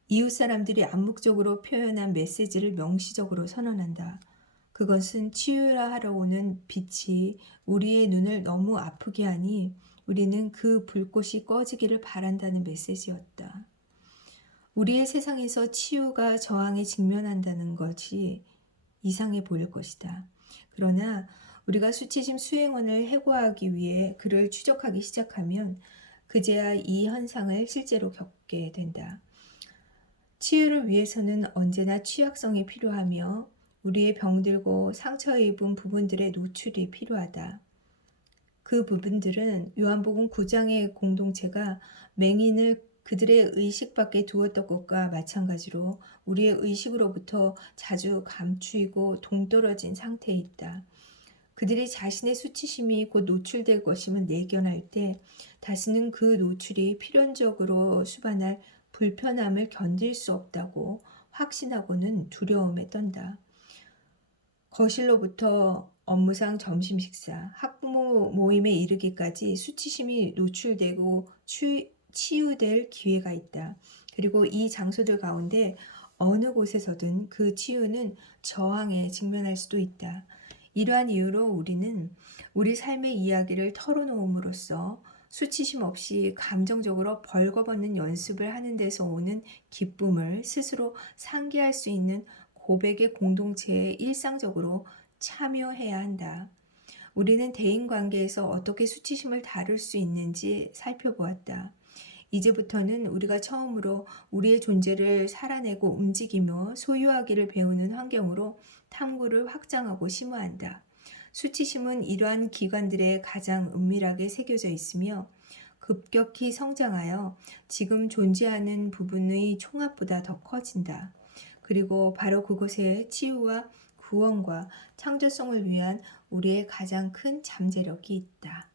이웃 사람들이 암묵적으로 표현한 메시지를 명시적으로 선언한다. 그것은 치유라 하러 오는 빛이 우리의 눈을 너무 아프게 하니 우리는 그 불꽃이 꺼지기를 바란다는 메시지였다. 우리의 세상에서 치유가 저항에 직면한다는 것이 이상해 보일 것이다. 그러나 우리가 수치심 수행원을 해고하기 위해 그를 추적하기 시작하면 그제야 이 현상을 실제로 겪게 된다. 치유를 위해서는 언제나 취약성이 필요하며 우리의 병들고 상처 입은 부분들의 노출이 필요하다. 그 부분들은 요한복음 9장의 공동체가 맹인을 그들의 의식 밖에 두었던 것과 마찬가지로 우리의 의식으로부터 자주 감추이고 동떨어진 상태에 있다. 그들이 자신의 수치심이 곧 노출될 것임을 내견할 때 다시는 그 노출이 필연적으로 수반할 불편함을 견딜 수 없다고 확신하고는 두려움에 떤다. 거실로부터 업무상 점심 식사, 학부모 모임에 이르기까지 수치심이 노출되고 치유될 기회가 있다. 그리고 이 장소들 가운데 어느 곳에서든 그 치유는 저항에 직면할 수도 있다. 이러한 이유로 우리는 우리 삶의 이야기를 털어놓음으로써 수치심 없이 감정적으로 벌거벗는 연습을 하는 데서 오는 기쁨을 스스로 상기할 수 있는 고백의 공동체에 일상적으로 참여해야 한다. 우리는 대인 관계에서 어떻게 수치심을 다룰 수 있는지 살펴보았다. 이제부터는 우리가 처음으로 우리의 존재를 살아내고 움직이며 소유하기를 배우는 환경으로 탐구를 확장하고 심화한다. 수치심은 이러한 기관들에 가장 은밀하게 새겨져 있으며 급격히 성장하여 지금 존재하는 부분의 총합보다 더 커진다. 그리고 바로 그곳에 치유와 구원과 창조성을 위한 우리의 가장 큰 잠재력이 있다.